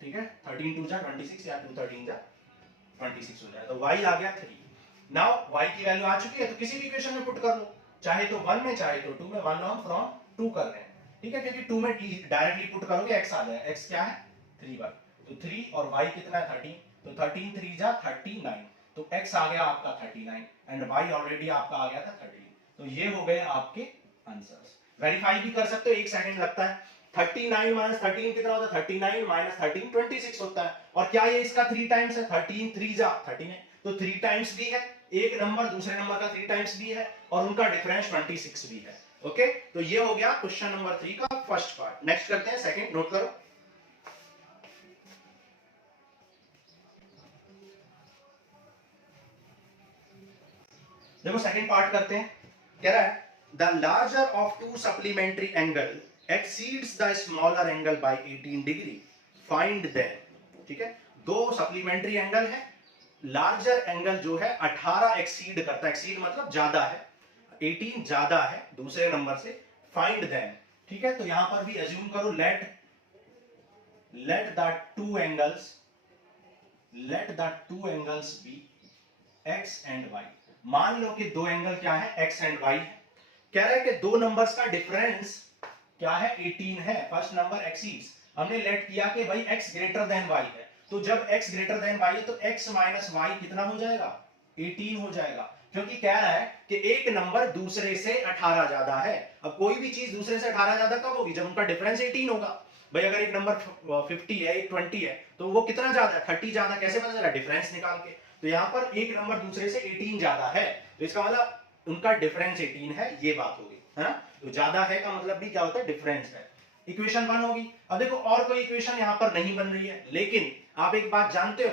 ठीक है। 13 2 जा 26 या 2 13 जा 26 हो जाएगा, तो y आ गया 3। नाउ y की वैल्यू आ चुकी है, तो किसी भी इक्वेशन में पुट कर लो, चाहे तो 1 में चाहे तो 2 में, 1 ऑन फ्रॉम 2 कर रहे हैं, ठीक है, क्योंकि 2 में डायरेक्टली पुट करोगे x आ जाएगा, x क्या है 3y, तो 3 और y कितना है 13, तो 13 3 जा 39, तो x आ गया आपका 39 एंड y ऑलरेडी आपका आ गया था 13। तो ये हो गए आपके आंसर्स। वेरीफाई भी कर सकते हो, 1 सेकंड लगता है। 39 माइनस 13 कितना होता है? 39 माइनस 13 26 होता है। और क्या ये इसका 3 टाइम्स है? 13 3 जा 13 है, तो 3 टाइम्स भी है। एक नंबर दूसरे नंबर का 3 टाइम्स भी है और उनका डिफरेंस 26 भी है। ओके, तो ये हो गया क्वेश्चन नंबर 3 का फर्स्ट पार्ट। नेक्स्ट करते हैं सेकंड, नोट करो। देखो सेकंड पार्ट करते हैं। कह रहा है the larger of to supplementary angle exceeds the smaller angle by 18 degree, find them. ठीक है, दो सप्लीमेंट्री एंगल है, लार्जर एंगल जो है 18 एक्सीड करता है, एक्सीड मतलब ज्यादा है, 18 ज्यादा है दूसरे नंबर से, फाइंड देम। ठीक है, तो यहां पर भी एज्यूम करो let the two angles be x and y. मान लो कि दो एंगल क्या है? एक्स एंड वाई है। कह रहा है कि दो नंबर्स का डिफरेंस क्या है? 18 है। फर्स्ट नंबर एक्सीड्स, हमने लेट किया कि भाई x ग्रेटर देन y है, तो जब x ग्रेटर देन y है तो x माइनस y कितना हो जाएगा? 18 हो जाएगा, क्योंकि कह रहा है कि एक नंबर दूसरे से 18 ज्यादा है। अब कोई भी चीज दूसरे से 18 ज्यादा कब होगी? जब उनका डिफरेंस 18 होगा। भाई अगर एक नंबर 50 है, एक 20 है, तो वो कितना ज्यादा है? 30 ज्यादा। कैसे पता चला? डिफरेंस निकाल के। तो यहाँ पर एक नंबर दूसरे से 18 ज्यादा है, तो इसका मतलब उनका डिफरेंस 18 है, ये बात होगी, है ना। तो ज्यादा है का मतलब भी क्या होता है? डिफरेंस है। इक्वेशन 1 होगी। अब देखो और कोई इक्वेशन यहाँ पर नहीं बन रही है, लेकिन आप एक बात जानते हो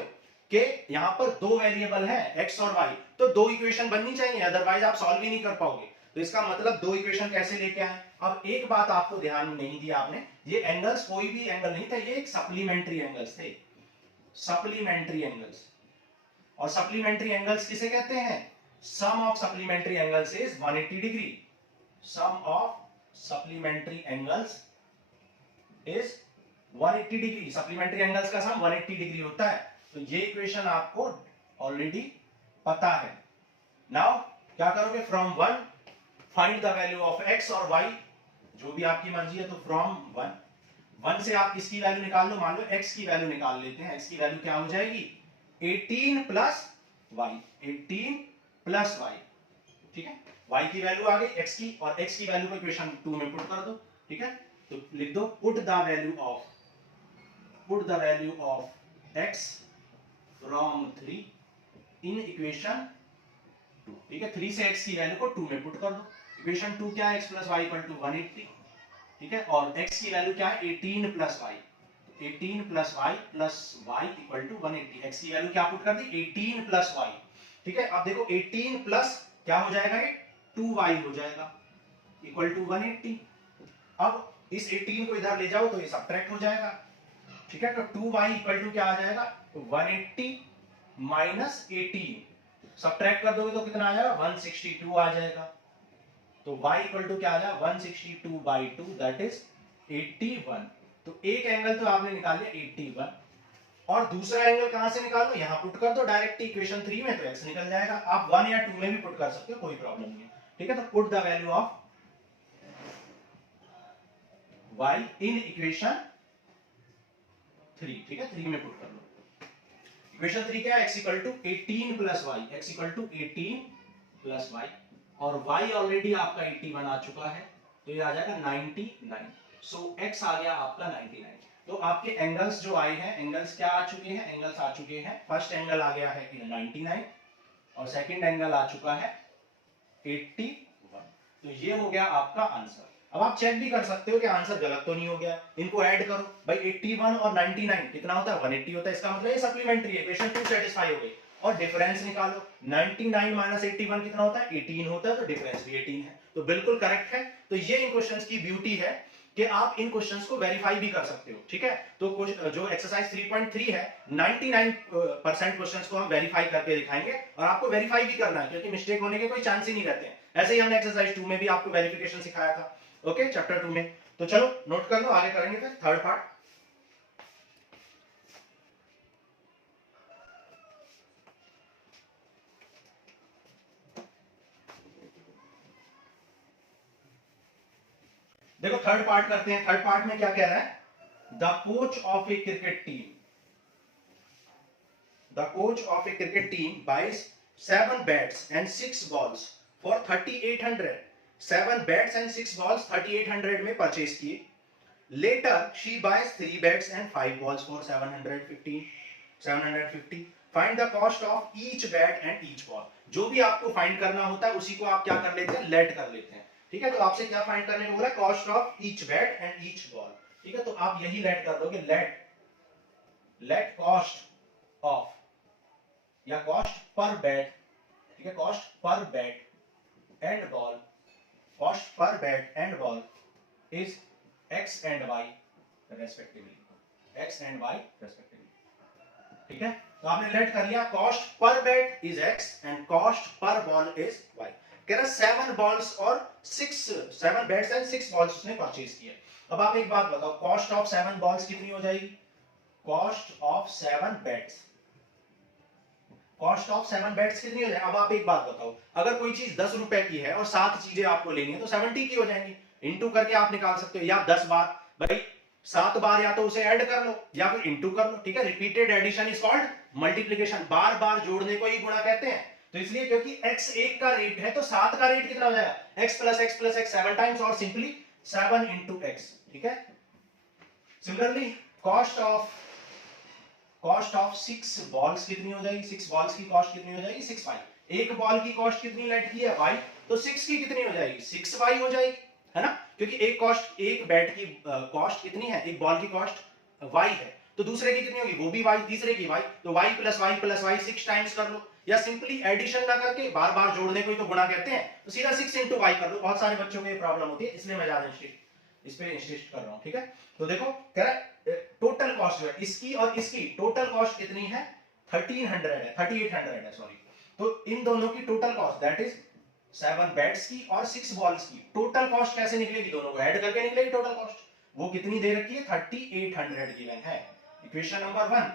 कि यहाँ पर दो वेरिएबल है x और y, तो दो इक्वेशन बननी चाहिए, अदरवाइज आप सॉल्व ही नहीं कर पाओगे। तो इसका मतलब दो इक्वेशन कैसे लेके आए? अब एक बात आपको ध्यान नहीं दिया आपने, ये एंगल्स कोई भी एंगल नहीं था, ये एक सप्लीमेंट्री एंगल्स थे, सप्लीमेंट्री एंगल्स। और सप्लीमेंट्री एंगल्स किसे कहते हैं? Sum of supplementary angles is 180 degree. Sum of supplementary angles is 180 degree. Supplementary angles का सम 180 डिग्री होता है। तो ये इक्वेशन आपको ऑलरेडी पता है। नाउ क्या करोगे? From 1 find the value of x और y, जो भी आपकी मर्जी है। तो फ्रॉम 1 से आप किसकी वैल्यू निकाल लो? मान लो x की वैल्यू निकाल लेते हैं। x की वैल्यू क्या हो जाएगी? 18 प्लस y, 18 प्लस y। ठीक है, y की वैल्यू आ गई x की, और x की वैल्यू को इक्वेशन 2 में पुट कर दो। ठीक है, तो लिख दो put the value of x from 3 in equation 2। ठीक है, 3 से x की वैल्यू को 2 में पुट कर दो। इक्वेशन 2 क्या है? x plus y equal to 180। ठीक है, और x की वैल्यू क्या है? 18 plus y, 18 plus y plus y equal to 180। x की वैल्यू क्या पुट कर दी? 18 प्लस वाई। ठीक है, अब देखो 18 प्लस क्या हो जाएगा? ये 2y हो जाएगा इक्वल टू 180। अब इस 18 को इधर ले जाओ तो ये सब्ट्रैक्ट हो जाएगा। ठीक है, तो 2y इक्वल टू क्या आ जाएगा? 180 माइनस 18, सब्ट्रैक्ट कर दोगे तो कितना आ जाएगा? 162 आ जाएगा। तो y इक्वल टू क्या आ जाएगा? 162 बाई 2 दैट इज 81। तो एक एंगल तो आपने निकाल लिया 81, और दूसरा एंगल कहां से निकाल लो? यहां पुट कर दो डायरेक्ट इक्वेशन 3 में, तो x निकल जाएगा। आप 1 या 2 में भी पुट कर सकते हो, कोई प्रॉब्लम नहीं है। ठीक है, तो put the value of y in equation 3। ठीक है, 3 में पुट कर लो। इक्वेशन 3 क्या है? x equal to 18 plus y, x equal to 18 plus y, और y ऑलरेडी आपका 81 आ चुका है, तो ये आ जाएगा 99। सो x आ गया आपका 99। तो आपके एंगल्स जो आए हैं, एंगल्स क्या आ चुके हैं? एंगल्स आ चुके हैं, फर्स्ट एंगल आ गया है 99 और सेकंड एंगल आ चुका है 81। तो ये हो गया आपका आंसर। अब आप चेक भी कर सकते हो कि आंसर गलत तो नहीं हो गया। इनको ऐड करो भाई, 81 और 99 कितना होता है? 180 होता है। इसका मतलब ये सप्लीमेंट्री है, इक्वेशन 2 सेटिस्फाई हो गई। और डिफरेंस निकालो, 99 माइनस 81 कितना होता है? 18 होता है, तो डिफरेंस भी 18 है, तो बिल्कुल करेक्ट है। तो ये इन क्वेश्चंस की ब्यूटी है कि आप इन क्वेश्चंस को वेरीफाई भी कर सकते हो। ठीक है, तो जो एक्सरसाइज 3.3 है, 99% क्वेश्चंस को हम वेरीफाई करके दिखाएंगे, और आपको वेरीफाई भी करना है, क्योंकि मिस्टेक होने के कोई चांस ही नहीं रहते हैं। ऐसे ही हमने एक्सरसाइज 2 में भी आपको वेरिफिकेशन सिखाया था, ओके, चैप्टर 2 में। तो चलो नोट कर लो, आगे करेंगे फिर थर्ड पार्ट। देखो थर्ड पार्ट करते हैं। थर्ड पार्ट में क्या कह रहा है? The coach of a cricket team, the coach of a cricket team buys 7 bats and 6 balls for 3800। 7 bats and 6 balls 3800 में परचेज किए। Later she buys 3 bats and 5 balls for 750. Find the cost of each bat and each ball. जो भी आपको find करना होता है उसी को आप क्या कर लेते हैं, लेट कर लेते हैं। ठीक है, तो आपसे क्या फाइंड करने को बोला, cost of each bat and each ball. ठीक है, तो आप यही लेट कर दोगे, लेट कॉस्ट ऑफ या कॉस्ट पर बैट, ठीक है, cost per bat and ball, cost per bat and ball is x and y respectively, x and y respectively। ठीक है, तो आपने लेट कर लिया, cost per bat is x and cost per ball is y। कह रहा 7 balls और 7 bats and 6 balls उसने परचेज किए। अब आप एक बात बताओ, कॉस्ट ऑफ 7 बॉल्स कितनी हो जाएगी, cost of 7 bats, cost of 7 bats कितनी हो जाएगी। अब आप एक बात बताओ, अगर कोई चीज 10 रुपए की है और 7 चीजें आपको लेनी है तो 70 की हो जाएंगी, इंटू करके आप निकाल सकते हो, या 10 बार, भाई 7 बार या तो उसे ऐड कर लो या फिर इंटू कर लो। ठीक है, repeated addition is called multiplication, बार बार जोड़ने को ही गुणा कहते हैं। तो इसलिए क्योंकि x 1 का रेट है तो 7 का रेट कितना हो जाएगा, x plus x plus x 7 times और सिंपली 7 इंटू x। ठीक है, सिमिलरली कॉस्ट ऑफ 6 बॉल्स कितनी हो जाएगी, 6 बॉल्स की कॉस्ट कितनी हो जाएगी, 6y। एक बॉल की कॉस्ट कितनी लेट की है, y, तो 6 की कितनी हो जाएगी, 6y हो जाएगी, है ना, क्योंकि एक बैट की कॉस्ट कितनी है, एक बॉल की कॉस्ट y है, तो दूसरे की कितनी होगी, वो भी y, तीसरे की y, तो y plus y plus y 6 times कर लो, या सिंपली एडिशन ना करके बार बार जोड़ने को ही तो गुणा कहते हैं, तो सीधा 6 इंटू y कर लो। बहुत सारे बच्चों को ये प्रॉब्लम होती है, इसलिए मैं ज्यादा इस पे इंसिस्ट कर रहा हूं। ठीक है, तो देखो कह रहा है टोटल कॉस्ट जो है इसकी और इसकी टोटल कॉस्ट कितनी है, 3800 है सॉरी, तो इन दोनों की total cost that is 7 bats की और 6 बॉल्स की टोटल कॉस्ट कैसे निकलेगी, दोनों को ऐड करके निकलेगी टोटल कॉस्ट, वो कितनी दे रखी है, 3800 गिवन है, इक्वेशन नंबर 1।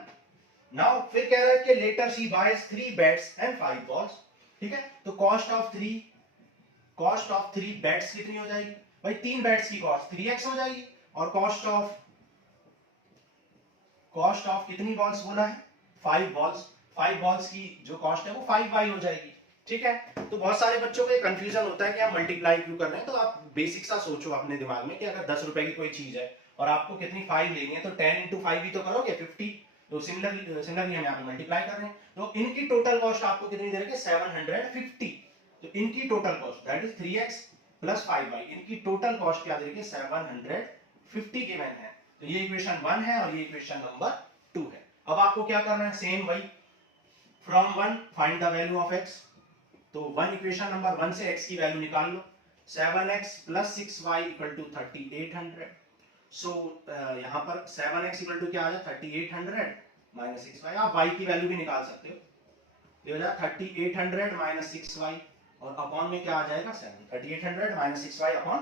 नाउ फिर कह रहा है कि later she buys 3 bats and 5 balls. ठीक है, तो कॉस्ट ऑफ 3 बैट्स कितनी हो जाएगी, भाई 3 बैट्स की कॉस्ट 3x हो जाएगी, और कॉस्ट ऑफ कितनी बॉल्स बोला है, 5 बॉल्स की जो कॉस्ट है वो 5y हो जाएगी। ठीक है, तो बहुत सारे बच्चों को कंफ्यूजन होता है कि आप मल्टीप्लाई क्यों कर रहे हैं, तो आप बेसिक सा सोचो अपने दिमाग में कि अगर 10 रुपए की कोई चीज है और आपको कितनी 5 लेनी है तो 10 इंटू 5 ही तो करोगे 50, तो सिमिलरली हम यहाँ पे मल्टीप्लाई कर रहे हैं, तो इनकी टोटल कॉस्ट आपको कितनी दे रखी है, 750, तो इनकी total cost that is 3x plus 5y, इनकी टोटल कॉस्ट क्या दे रखी है, 750 गिवन है। तो ये इक्वेशन 1 है और ये इक्वेशन नंबर 2 है। अब आपको क्या करना है, सेम वही, from 1 find the value of x, तो 1 इक्वेशन नंबर 1 से x की वैल्यू निकाल लो, 7x plus 6y equal to 3800। So यहाँ पर 7x इक्वल टू क्या आ जाए, 3800 माइनस 6y, आप y की वैल्यू भी निकाल सकते हो, ये हो जाए 3800 माइनस 6y और अपॉन में क्या आ जाएगा 7, 3800 माइनस 6y अपॉन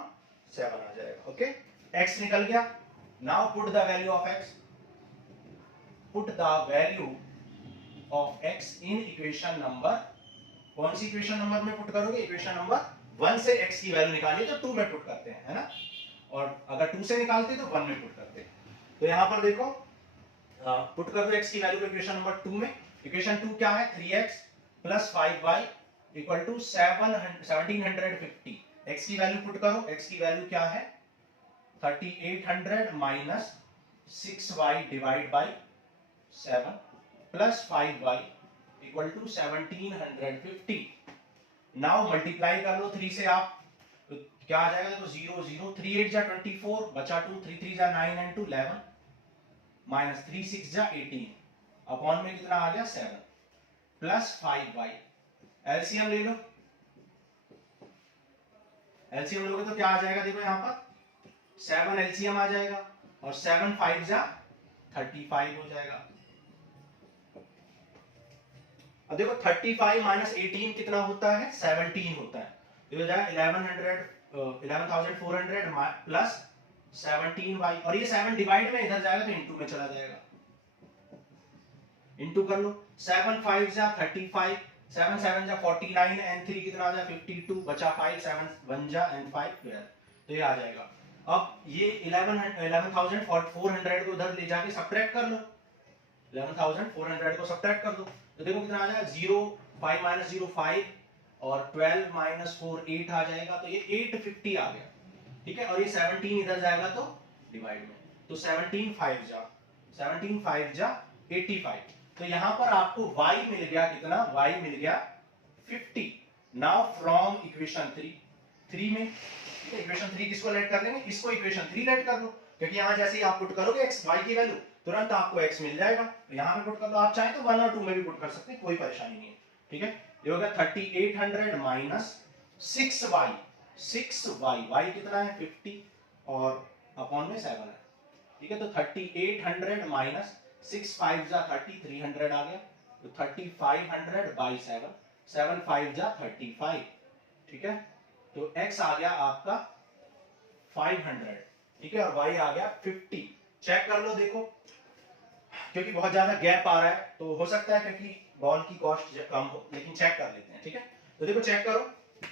7 आ जाएगा। ओके, x निकल गया। Now put the value of x, put the value of x in equation number, कौन सी इक्वेशन नंबर में पुट करोगे, इक्वेशन नंबर 1 से x की वैल्यू निकालिए तो 2 में पुट करते हैं, है ना, और अगर 2 से निकालते तो 1 में पुट करते हैं। तो यहां पर देखो पुट कर दो x की वैल्यू को इक्वेशन नंबर 2 में, इक्वेशन 2 क्या है, 3x plus 5y equal to 1750, x की वैल्यू पुट करो, x की वैल्यू क्या है 3800 minus 6y divide by 7 plus 5y equal to 1750। Now multiply कर लो 3 से, आप तो क्या आ जाएगा, तो 0 0, 3 8 जा 24, बचा 2, 3 3 जा 9 and 2 11, माइनस 3 6 जा 18, अपॉन में कितना आ गया 7 प्लस 5y, एलसीएम ले लो, एलसीएम लोगे तो क्या आ जाएगा, देखो यहाँ पर 7 एलसीएम आ जाएगा और 7 5 जा 35 हो जाएगा। अब देखो 35 माइनस 18 कितना होता है, 17 होता है, तो हो जाएगा 11,400 प्लस 17y, और ये 7 डिवाइड में इधर जाएगा तो इनटू में चला जाएगा, इनटू कर लो, 7 5 जा 35, 7 7 जा 49 एंड 3 कितना आ जाए 52, बचा 5, 7 1 जा एंड 5 12, तो ये आ जाएगा। अब ये 11,400 को उधर ले जाके सब्ट्रैक्ट कर लो, 11,400 को सब्ट्रैक्ट कर दो, तो देखो कितना आ जाएगा 0 5 माइनस 0 5 और 12 माइनस 4 8 आ जाएगा, तो ये 850 आ गया। ठीक है, और ये 17 इधर जाएगा तो डिवाइड में, तो 17 5 जा 85। तो यहां पर आपको y मिल गया कितना, y मिल गया 50। नाउ फ्रॉम इक्वेशन 3 में, इक्वेशन 3 किसको लेट कर लेंगे, इसको इक्वेशन 3 लेट कर लो, क्योंकि यहां जैसे ही आप पुट करोगे x y की वैल्यू तुरंत आपको x मिल जाएगा, तो यहां पे पुट कर लो। आप चाहे तो 1 और 2 में भी पुट कर सकते हैं, कोई परेशानी नहीं है, ठीक है। ये हो गया 3800 माइनस 6y, 6y, y कितना है 50 और अपॉन में 7 है, ठीक है। तो 3800 माइनस 6 5 जा 30, 300 आ गया, तो 3500 बाई 7, 7 5 जा 35, ठीक है। तो x आ गया आपका 500, ठीक है, और y आ गया 50। चेक कर लो, देखो, क्योंकि बहुत ज्यादा गैप आ रहा है तो हो सकता है क्योंकि बॉल की कॉस्ट कम हो, लेकिन चेक कर लेते हैं, ठीक है। तो देखो चेक करो,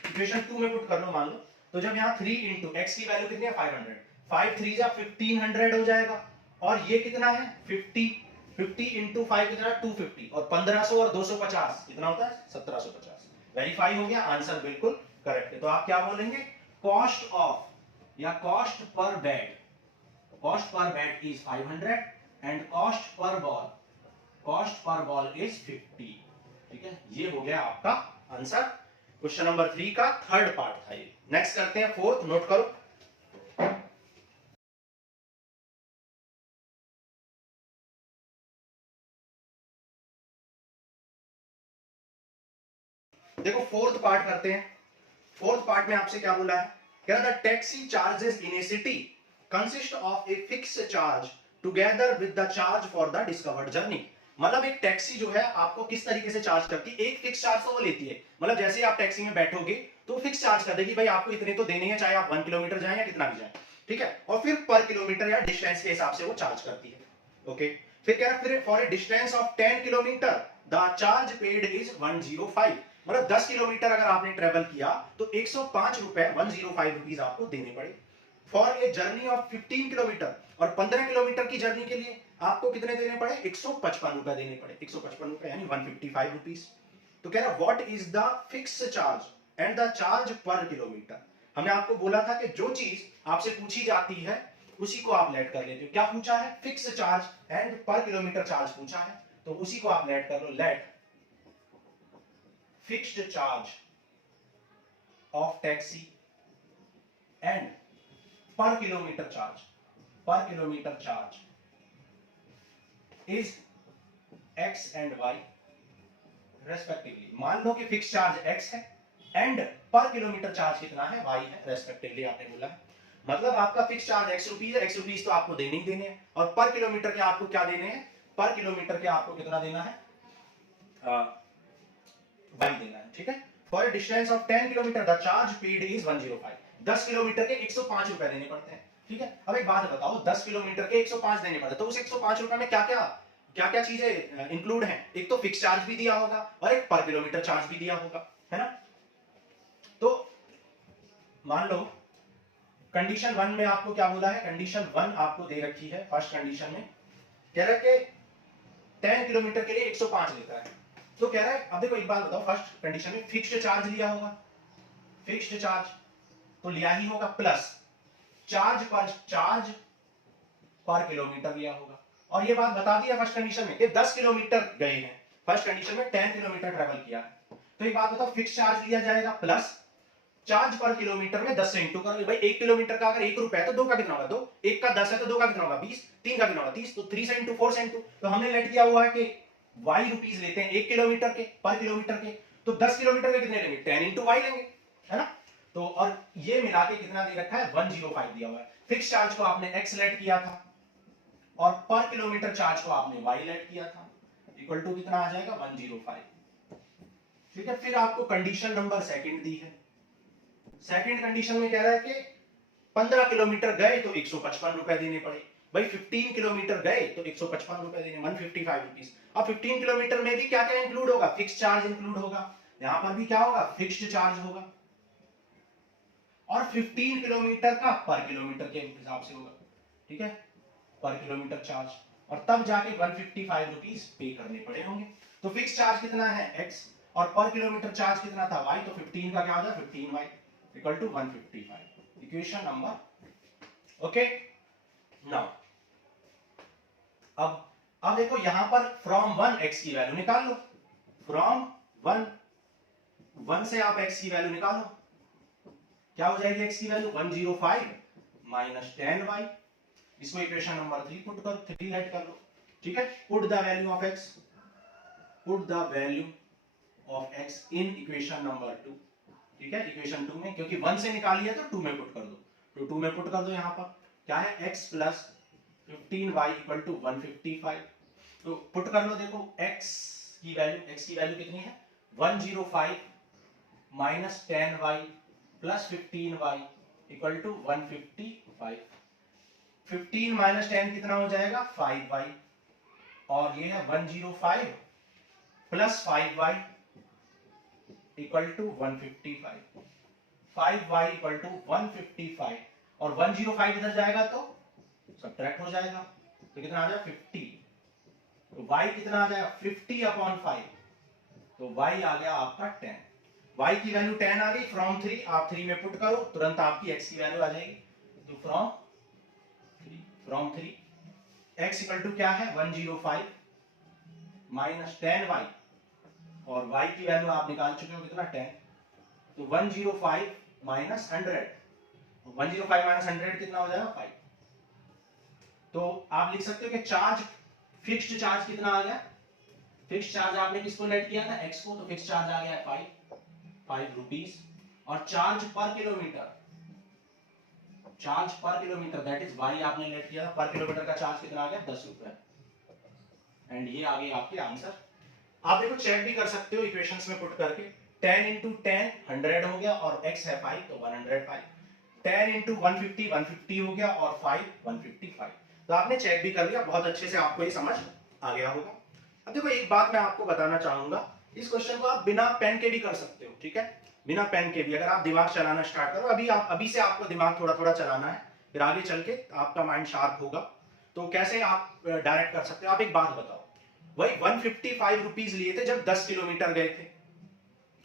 इक्वेशन 2 में पुट कर लो, मान लो, तो जब यहाँ 3 इंटू एक्स की वैल्यू कितनी है 500, 5 3 जा 1500 हो जाएगा, और ये कितना है 50, 50 इंटू 5 कितना 250, और 1500 और 250 कितना होता है 1750। वेरीफाई हो गया, आंसर बिल्कुल करेक्ट है। तो आप क्या बोलेंगे, कॉस्ट ऑफ या cost per bat is 500 and cost per ball is 50, ठीक है। ये हो गया आपका आंसर क्वेश्चन नंबर 3 का थर्ड पार्ट था ये। नेक्स्ट करते हैं फोर्थ, नोट करो। देखो फोर्थ पार्ट करते हैं। फोर्थ पार्ट में आपसे क्या बोला है, कह रहा था taxi charges in A city consist of a fix charge together with the charge for the discovered journey. मतलब एक टैक्सी जो है आपको किस तरीके से चार्ज करती है, एक फिक्स चार्ज तो वो लेती है, मतलब जैसे ही आप टैक्सी में बैठोगे तो फिक्स चार्ज कर देगी, भाई आपको इतने तो देने हैं, चाहे आप 1 किलोमीटर जाएं या कितना भी जाएं, ठीक है। और फिर पर किलोमीटर या डिस्टेंस के हिसाब से वो चार्ज करती है, ओके। फिर कह रहा है for a distance of 10 kilometre the charge paid is 105। मतलब 10 किलोमीटर अगर आपने ट्रेवल किया तो 105 रुपए 105 रुपीज आपको देने पड़े। For a journey of 15 kilometre, और 15 किलोमीटर की जर्नी के लिए आपको कितने देने पड़े 155 रुपए देने पड़े, 155 रुपए यानी 155 रुपीज। तो कह रहा what is the fix charge and the charge पर किलोमीटर। हमने आपको बोला था कि जो चीज आपसे पूछी जाती है उसी को आप लेट कर लेते हो। क्या पूछा है, fix charge and per kilometre charge पूछा है, तो उसी को आप लेट कर लो, let fixed charge of taxi and per kilometre charge is X and Y respectively. मान लो कि फिक्स चार्ज एक्स है एंड पर किलोमीटर चार्ज कितना है वाई है रेस्पेक्टिवली, आपने बोला है। मतलब आपका फिक्स चार्ज एक्स रुपीज है, एक्स रुपीज तो आपको देने ही देने हैं, और पर किलोमीटर के आपको क्या देने हैं, पर किलोमीटर के आपको कितना देना है वाई देना है, ठीक है। For a distance of 10 kilometre the charge paid is 105। 10 kilometre के 105 रुपए देने पड़ते हैं, ठीक है। अब एक बात बताओ, 10 किलोमीटर के 105 देने पड़ते, तो उस 105 रुपए में क्या क्या चीजें इंक्लूड हैं, एक तो फिक्स चार्ज भी दिया होगा और एक पर किलोमीटर चार्ज भी दिया होगा, है ना। तो मान लो कंडीशन 1 में आपको क्या बोला है, कंडीशन 1 आपको दे रखी है, फर्स्ट कंडीशन में कह रहा है कि 10 किलोमीटर के लिए 105 लेता है। तो कह रहा है, अब देखो एक बात बताओ, फर्स्ट कंडीशन में फिक्स्ड चार्ज लिया होगा, फिक्स्ड चार्ज तो लिया ही होगा, प्लस चार्ज पर किलोमीटर लिया होगा। और ये बात बता दिया फर्स्ट कंडीशन में कि 10 किलोमीटर गए हैं, फर्स्ट कंडीशन में 10 किलोमीटर ट्रेवल किया है। तो एक बात बताओ, फिक्स चार्ज लिया जाएगा प्लस चार्ज पर किलोमीटर में 10 से इंटू करोगे, भाई 1 किलोमीटर का अगर 1 रुपए है तो 2 का कितना होगा 2, 1 का 10 है तो 2 का कितना होगा 20, 3 का कितना होगा 30, तो 3 से इंटू 4 से इंटू, तो हमने लेट किया हुआ है कि वाई रुपीज लेते हैं 1 किलोमीटर के, पर किलोमीटर के, तो 10 किलोमीटर के कितने लेंगे 10 इंटू वाई लेंगे, है ना। तो और ये मिला के कितना दे रखा है 105 दिया हुआ है। फिक्स चार्ज को आपने एक्स लेट किया था और पर किलोमीटर चार्ज को आपने वाई लेट किया था, इक्वल टू कितना आ जाएगा 105, ठीक है। फिर आपको कंडीशन नंबर सेकंड दी है। सेकंड कंडीशन में कह रहा है कि 15 किलोमीटर गए तो 155 रुपए देने पड़े, भाई 15 किलोमीटर गए तो 155 रुपए देने, 155 रुपीस। अब 15 किलोमीटर में भी क्या क्या इंक्लूड होगा, फिक्स चार्ज इंक्लूड होगा, यहां पर भी क्या होगा फिक्स्ड चार्ज होगा, और 15 किलोमीटर का पर किलोमीटर के हिसाब से होगा, ठीक है, पर किलोमीटर चार्ज, और तब जाके 155 रुपीस पे करने पड़े होंगे। तो फिक्स चार्ज कितना है x और पर किलोमीटर चार्ज कितना था y, तो 15 का क्या हो जाए 15y equal to 155, equation number, okay. Now अब देखो यहां पर फ्रॉम 1 x की वैल्यू निकाल लो, फ्रॉम 1 से आप x की वैल्यू निकालो, क्या हो जाएगी x की वैल्यू 105 माइनस 10y, इसको इक्वेशन नंबर 3 पुट कर 3 ऐड कर लो, ठीक है। Put the value of x, put the value of x in equation number 2, ठीक है, इक्वेशन 2 में, क्योंकि 1 से निकाली है तो 2 में पुट कर दो, तो 2 में पुट कर दो। यहां पर क्या है, x plus 15y equal to 155, तो पुट कर लो। देखो x की वैल्यू कितनी है, 105 minus 10y plus 15y equal to 155, 15 minus 10 कितना हो जाएगा 5y, और ये है 105 plus 5y equal to 155, 5y equal to 155, और 105 इधर जाएगा तो सब्ट्रैक्ट हो जाएगा, तो कितना आ जाएगा 50, तो y कितना आ जाएगा 50 अपॉन 5, तो y आ गया आपका 10, y की वैल्यू 10 आ गई। फ्रॉम 3 आप 3 में पुट करो, तुरंत आपकी x की वैल्यू आ जाएगी, तो फ्रॉम 3 x इक्वल टू क्या है 105 माइनस 10y, और y की वैल्यू आप निकाल चुके हो कितना 10, तो 105 माइनस 100, 105 माइनस 100 कितना हो जाएगा 5, तो आप लिख सकते हो कि चार्ज, फिक्स्ड चार्ज कितना आ गया, फिक्स्ड चार्ज आपने किसको लेट किया था x को, तो फिक्स्ड चार्ज आ गया 5 रुपीस, और चार्ज पर किलोमीटर, चार्ज पर किलोमीटर दैट इज y आपने लेट किया था, पर किलोमीटर का चार्ज कितना आ गया 10 रुपए, एंड ये आ गई आपके आंसर। आप देखो चेक भी कर सकते हो इक्वेशंस में पुट करके, 10 इंटू 10 100 हो गया, और x है 5 तो 105, 10 इंटू 150 150 हो गया, और 5 155, तो आपने चेक भी कर लिया, बहुत अच्छे से आपको ये समझ आ गया होगा। अब देखो एक बात मैं आपको बताना चाहूंगा, इस क्वेश्चन को आप बिना पेन के भी कर सकते हो, ठीक है, बिना पेन के भी, अगर आप दिमाग चलाना स्टार्ट करो, अभी से आपको दिमाग थोड़ा थोड़ा चलाना है, फिर आगे चल के आपका माइंड शार्प होगा, तो कैसे आप डायरेक्ट कर सकते हो। आप एक बात बताओ, वही 155 रुपीज लिए थे जब 10 किलोमीटर गए थे,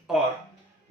और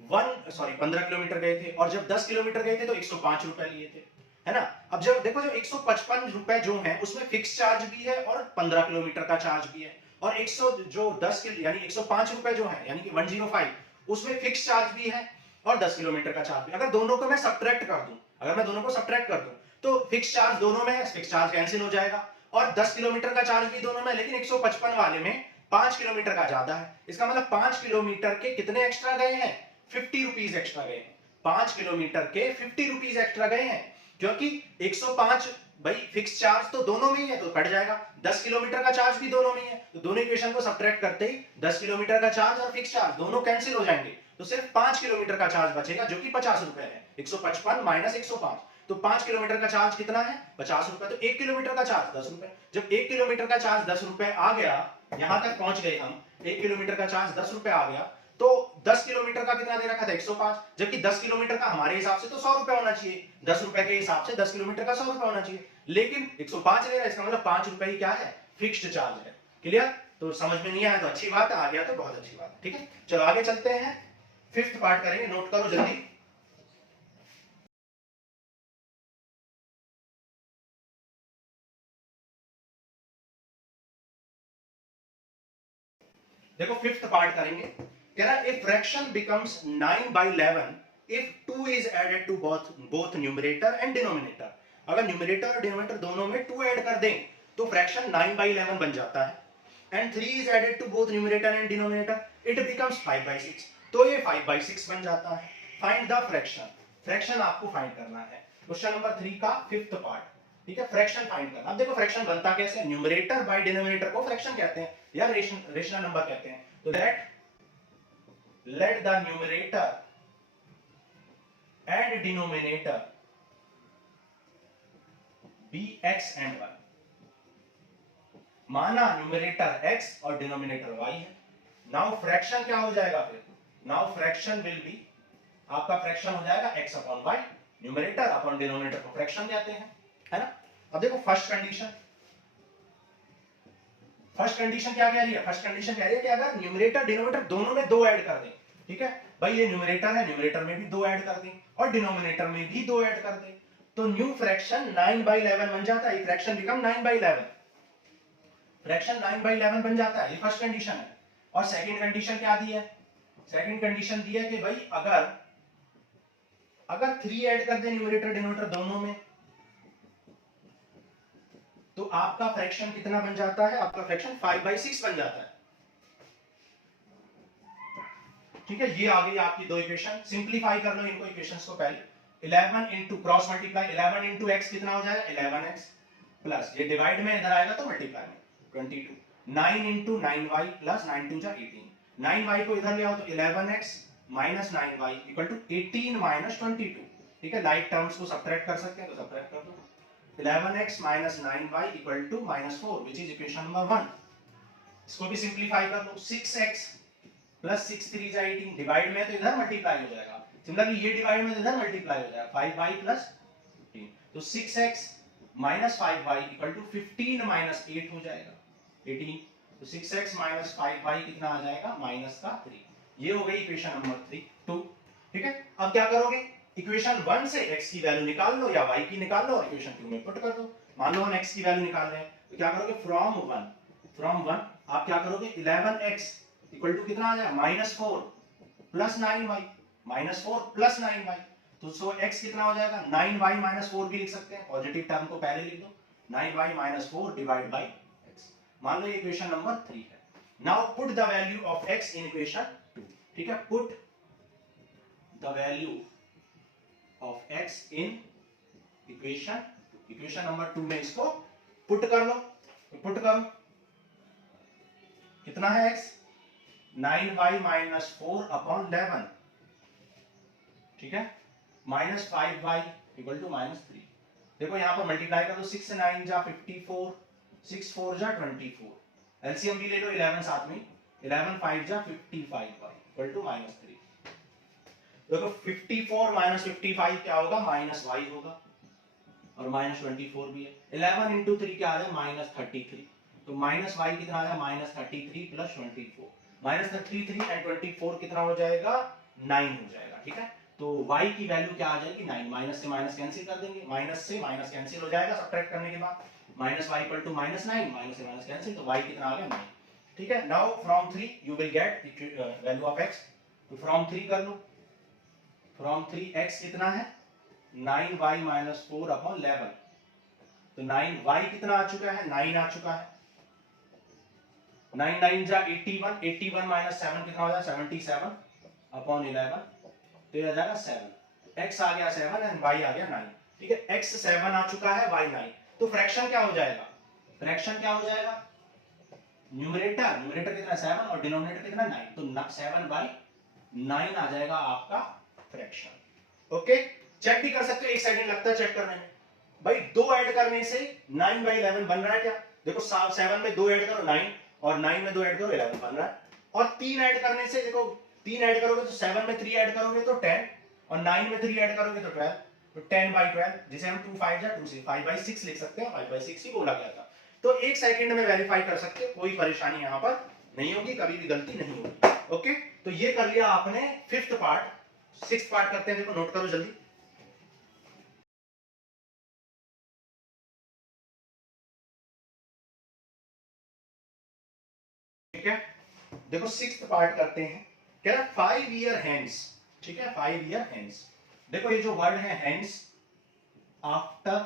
15 किलोमीटर गए थे, और जब 10 किलोमीटर गए थे तो 105 रुपए लिए थे, है ना। अब जब देखो, जो 155 रुपए जो है उसमें फिक्स चार्ज भी है और 15 किलोमीटर का चार्ज भी है, और 100 जो 10 के यानी 105 रुपए जो है यानी कि 105 उसमें फिक्स चार्ज भी है और 10 किलोमीटर का चार्ज भी। अगर दोनों को मैं सब्ट्रैक्ट कर दूं, अगर मैं दोनों को सब्ट्रैक्ट कर दूं तो फिक्स चार्ज दोनों में है, फिक्स चार्ज कैंसिल हो जाएगा, और 10 किलोमीटर का चार्ज भी दोनों में, लेकिन 155 वाले में 5 किलोमीटर का ज्यादा है, इसका मतलब 5 किलोमीटर के कितने एक्स्ट्रा गए हैं 50 रुपीज एक्स्ट्रा गए हैं, 5 किलोमीटर के 50 रुपीज एक्स्ट्रा गए हैं, क्योंकि 105 भाई फिक्स चार्ज तो दोनों में ही है तो कट जाएगा, 10 किलोमीटर का चार्ज भी दोनों में ही है, तो दोनों इक्वेशन को सब्ट्रैक्ट करते ही 10 किलोमीटर का चार्ज और फिक्स चार्ज दोनों कैंसिल हो जाएंगे, तो सिर्फ 5 किलोमीटर का चार्ज बचेगा जो कि 50 रुपए है, 155 माइनस 105, तो 5 किलोमीटर का चार्ज कितना है 50 रुपए, तो 1 किलोमीटर का चार्ज 10 रुपए। जब 1 किलोमीटर का चार्ज 10 रुपए आ गया, यहां तक पहुंच गए हम, 1 किलोमीटर का चार्ज 10 रुपए आ गया, तो 10 किलोमीटर का कितना दे रखा था 105, जबकि 10 किलोमीटर का हमारे हिसाब से तो 100 रुपए होना चाहिए, 10 रुपए के हिसाब से 10 किलोमीटर का 100 रुपए होना चाहिए, लेकिन 105 ले रहा है, इसका मतलब 5 रुपए ही क्या है फिक्स्ड चार्ज है। क्लियर, तो समझ में नहीं आया तो अच्छी बात है, आ गया तो बहुत अच्छी बात है, ठीक है। चलो आगे चलते हैं, 5th पार्ट करेंगे, नोट करो जल्दी। देखो 5th पार्ट करेंगे, कह रहा है fraction becomes 9/11 if 2 is added to both numerator and denominator. अगर न्यूमरेटर और डिनोमिनेटर दोनों में 2 ऐड कर दें तो फ्रैक्शन 9/11 बन जाता है, and 3 is added to both numerator and denominator it becomes 5/6, तो ये 5/6 बन जाता है। फाइंड द फ्रैक्शन, फ्रैक्शन आपको फाइंड करना है, क्वेश्चन नंबर 3 का 5th पार्ट, ठीक है, फ्रैक्शन फाइंड करना। अब देखो फ्रैक्शन बनता कैसे, न्यूमरेटर बाय डिनोमिनेटर को फ्रैक्शन कहते हैं या रेशनल नंबर कहते हैं, तो let the numerator and denominator be x and y। माना न्यूमरेटर x और डिनोमिनेटर y है, नाउ फ्रैक्शन क्या हो जाएगा, फिर नाउ फ्रैक्शन विल बी, आपका फ्रैक्शन हो जाएगा x upon y, numerator upon denominator को फ्रैक्शन कहते हैं, है ना। अब देखो फर्स्ट कंडीशन क्या कह रही है, फर्स्ट कंडीशन कह रही है कि अगर न्यूमरेटर डिनोमिनेटर दोनों में 2 ऐड कर दें, ठीक है भाई, ये न्यूमरेटर है, न्यूमरेटर में भी 2 ऐड कर दें और डिनोमिनेटर में भी 2 ऐड कर दें, तो न्यू फ्रैक्शन 9/11 बन जाता है, फ्रैक्शन बिकम 9/11, फ्रैक्शन 9/11 बन जाता है। ये फर्स्ट कंडीशन है। और सेकंड कंडीशन क्या दी है? सेकंड कंडीशन दी है कि भाई अगर 3 ऐड कर दे न्यूमरेटर डिनोमिनेटर दोनों में, तो आपका फ्रैक्शन कितना बन जाता है? आपका फ्रैक्शन 5/6 बन जाता है। ठीक है, ये आ गई आपकी दो इक्वेशन। सिंपलीफाई कर लो इनको इक्वेशंस को पहले। 11 into cross multiply 11 into x कितना हो जाएगा? 11x प्लस ये डिवाइड में इधर आएगा तो मल्टीप्लाई में 22 9 इंटू 9y प्लस 9 2 जा 18 9y को इधर ले आओ तो 11x minus 9y equal to 18 minus 22। ठीक है, लाइक टर्म्स को सब्ट्रैक्ट कर सकते हैं तो सब्ट्रैक्ट कर दो। 11x minus 9y equal to -4 which is equation number 1। इसको भी सिंपलीफाई कर लो। 6x प्लस 6 3 जा 18 डिवाइड में तो इधर मल्टीप्लाई हो जाएगा, सिमिलरली ये डिवाइड में तो इधर मल्टीप्लाई हो जाएगा 5y प्लस 15 तो 6x minus 5y equal to 15 minus 8 हो जाएगा 18 तो 6x माइनस 5y कितना आ जाएगा? माइनस का 3। ये हो गई इक्वेशन नंबर 2। ठीक है, अब क्या करोगे? इक्वेशन 1 से x की वैल्यू निकाल लो या y की निकाल लो और इक्वेशन 2 में पुट कर दो। मान लो हम x की वैल्यू निकाल रहे हैं तो क्या करोगे? फ्रॉम 1 आप क्या करोगे? 11x इक्वल टू कितना आ जाएगा? -4 प्लस 9y -4 प्लस 9y तो सो x कितना हो जाएगा? 9y माइनस 4 भी लिख सकते हैं, पॉजिटिव टर्म को पहले लिख दो 9y minus 4 divide by x। मान लो ये इक्वेशन नंबर 3 है। Now put the value of x in equation 2। ठीक है, put the value of x in equation number 2 में इसको पुट कर लो। पुट करो, कितना है x? 9y minus 4 upon 11। ठीक है, माइनस 5y इक्वल टू -3। देखो यहां पर मल्टीप्लाई कर दो 6 9 जा 54 6 4 जा 24 एलसीएम भी ले लो 11 साथ में 11 5 जा 55y इक्वल टू -3। देखो 54 माइनस 55 क्या होगा? -y होगा और -24 भी है। 11 इंटू 3 क्या आ जाए? -33 तो -y कितना आ जाएगा? -33 प्लस 24 -33 एंड 24 कितना हो जाएगा? 9 हो जाएगा। ठीक है, तो y की वैल्यू क्या आ जाएगी? 9। माइनस से माइनस कैंसिल कर देंगे, माइनस से माइनस कैंसिल हो जाएगा सब्ट्रैक्ट करने के बाद। -y इक्वल टू -9 माइनस से माइनस कैंसिल तो y कितना आ गया? 9। ठीक है, now from 3 you will get value of x। तो फ्रॉम 3 कर लो। फ्रॉम 3 x कितना है? 9y माइनस 4 अपॉन 11 तो 9y कितना आ चुका है? 9 आ चुका है। 9 9 जा 81 81 माइनस 7 कितना हो जाएगा? 77 अपॉन 11 तो ये आ जाएगा 7। x आ गया 7 एंड y आ गया 9। ठीक है, x 7 आ चुका है, y 9। तो फ्रैक्शन क्या हो जाएगा? फ्रैक्शन क्या हो जाएगा? न्यूमरेटर कितना 7 और डिनोमिनेटर कितना 9 तो 7/9 आ जाएगा आपका फ्रैक्शन। ओके, चेक भी कर सकते हो, 1 सेकंड लगता है चेक करने में। भाई 2 ऐड करने से 9/11 बन रहा है क्या? देखो 7 में 2 ऐड करो 9 और 9 में 2 ऐड करो 11 बन रहा है। और 3 ऐड करने से देखो 3 ऐड करोगे तो 7 में 3 ऐड करोगे तो 10 और 9 में 3 ऐड करोगे तो 12 तो 10/12 जिसे हम 2 5 जा 2 से 5/6 लिख सकते हैं। 5/6 ही बोला गया था। तो 1 सेकंड में वेरीफाई कर सकते हो, कोई परेशानी यहां पर नहीं होगी, कभी भी गलती नहीं होगी। ओके, तो ये कर लिया आपने 5th पार्ट। 6th पार्ट करते हैं, देखो नोट करो जल्दी। ठीक है, देखो 6th पार्ट करते हैं। कह रहा 5 ईयर हैंस। ठीक है, 5 ईयर हैंस। देखो ये जो वर्ड है हैंस, आफ्टर,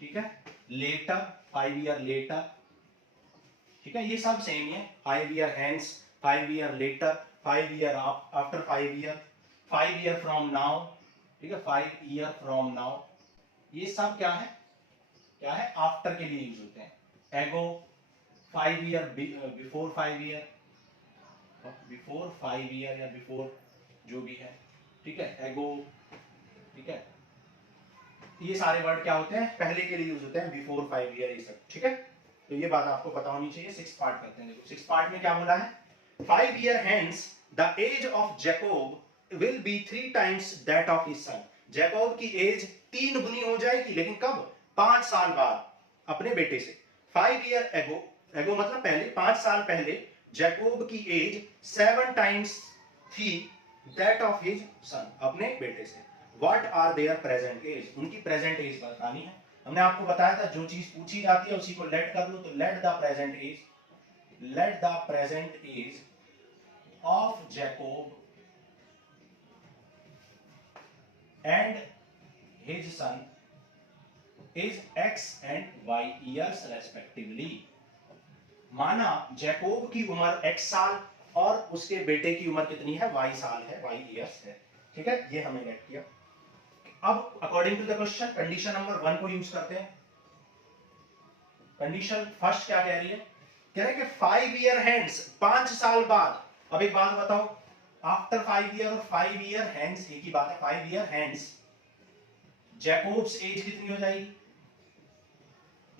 ठीक है, लेटर, 5 ईयर लेटर, ठीक है, ये सब सेम ही है। 5 year hence, 5 year later, 5 year after 5 year, 5 year from now, ठीक है, 5 ईयर फ्रॉम नाउ, ये सब क्या है? क्या है? आफ्टर के लिए यूज होते हैं। एगो 5 year, before 5 year, before 5 year या बिफोर जो भी है, ठीक है, एगो, ठीक है, ये सारे वर्ड क्या होते हैं? पहले के लिए यूज होते हैं, बिफोर 5 ईयर ये सब। ठीक है, तो ये बात आपको पता होनी चाहिए। 6 पार्ट करते हैं। देखो 6 पार्ट में क्या बोला है? 5 year hence the age of Jacob will be 3 times that of his son. Jacob की एज 3 गुनी हो जाएगी, लेकिन कब? 5 साल बाद अपने बेटे से। 5 ईयर एगो, एगो मतलब पहले, 5 साल पहले जैकोब की एज 7 टाइम्स थी दैट ऑफ हिज सन, अपने बेटे से। What are their present age, उनकी प्रेजेंट एज बतानी है। हमने आपको बताया था जो चीज पूछी जाती है उसी को लेट कर लो, तो let the present age, let the present age of Jacob and his son is x and y years respectively। माना जैकोब की उम्र x साल और उसके बेटे की उम्र कितनी है, y साल है, y years है। ठीक है, ये हमने गेट किया। अब according to the question condition number 1 को यूज करते हैं। कंडीशन फर्स्ट क्या कह रही है, कह रहे हैं कि 5 ईयर हैंड्स, 5 साल बाद। अब एक बात बताओ, आफ्टर 5 ईयर और 5 ईयर हैंड्स एक ही बात है। 5 ईयर हैंड्स जैकोब्स एज कितनी हो जाएगी,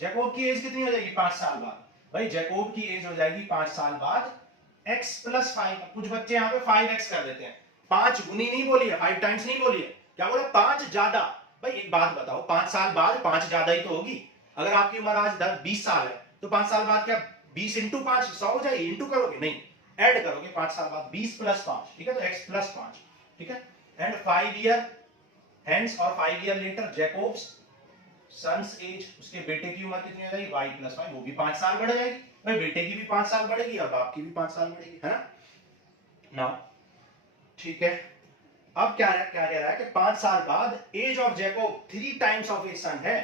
जैकोब की एज कितनी हो जाएगी 5 साल बाद। भाई जैकोब की एज हो जाएगी 5 साल बाद x प्लस 5। कुछ बच्चे यहाँ पे 5x कर देते हैं, 5 गुनी नहीं बोली है, 5 टाइम्स नहीं बोली है, क्या बोला 5 ज्यादा। भाई एक बात बताओ, 5 साल बाद 5 ज्यादा ही तो होगी। अगर आपकी उम्र आज 20 साल है तो 5 साल बाद क्या 20 इंटू 5 100 हो जाएगी, इंटू करोगे नहीं, ऐड करोगे 5 साल बाद 20 प्लस 5, ठीक है, तो x प्लस 5, ठीक है। एंड 5 ईयर हेंस और 5 year later Jacob's son's age, उसके बेटे की उम्र कितनी हो जाएगी y प्लस 5, वो भी 5 साल बढ़ जाएगी। भाई बेटे की भी 5 साल बढ़ेगी और बाप की भी 5 साल बढ़ेगी, है ना। नाउ ठीक है, अब क्या कह रहा है कि 5 साल बाद age of Jacob 3 times of his son है।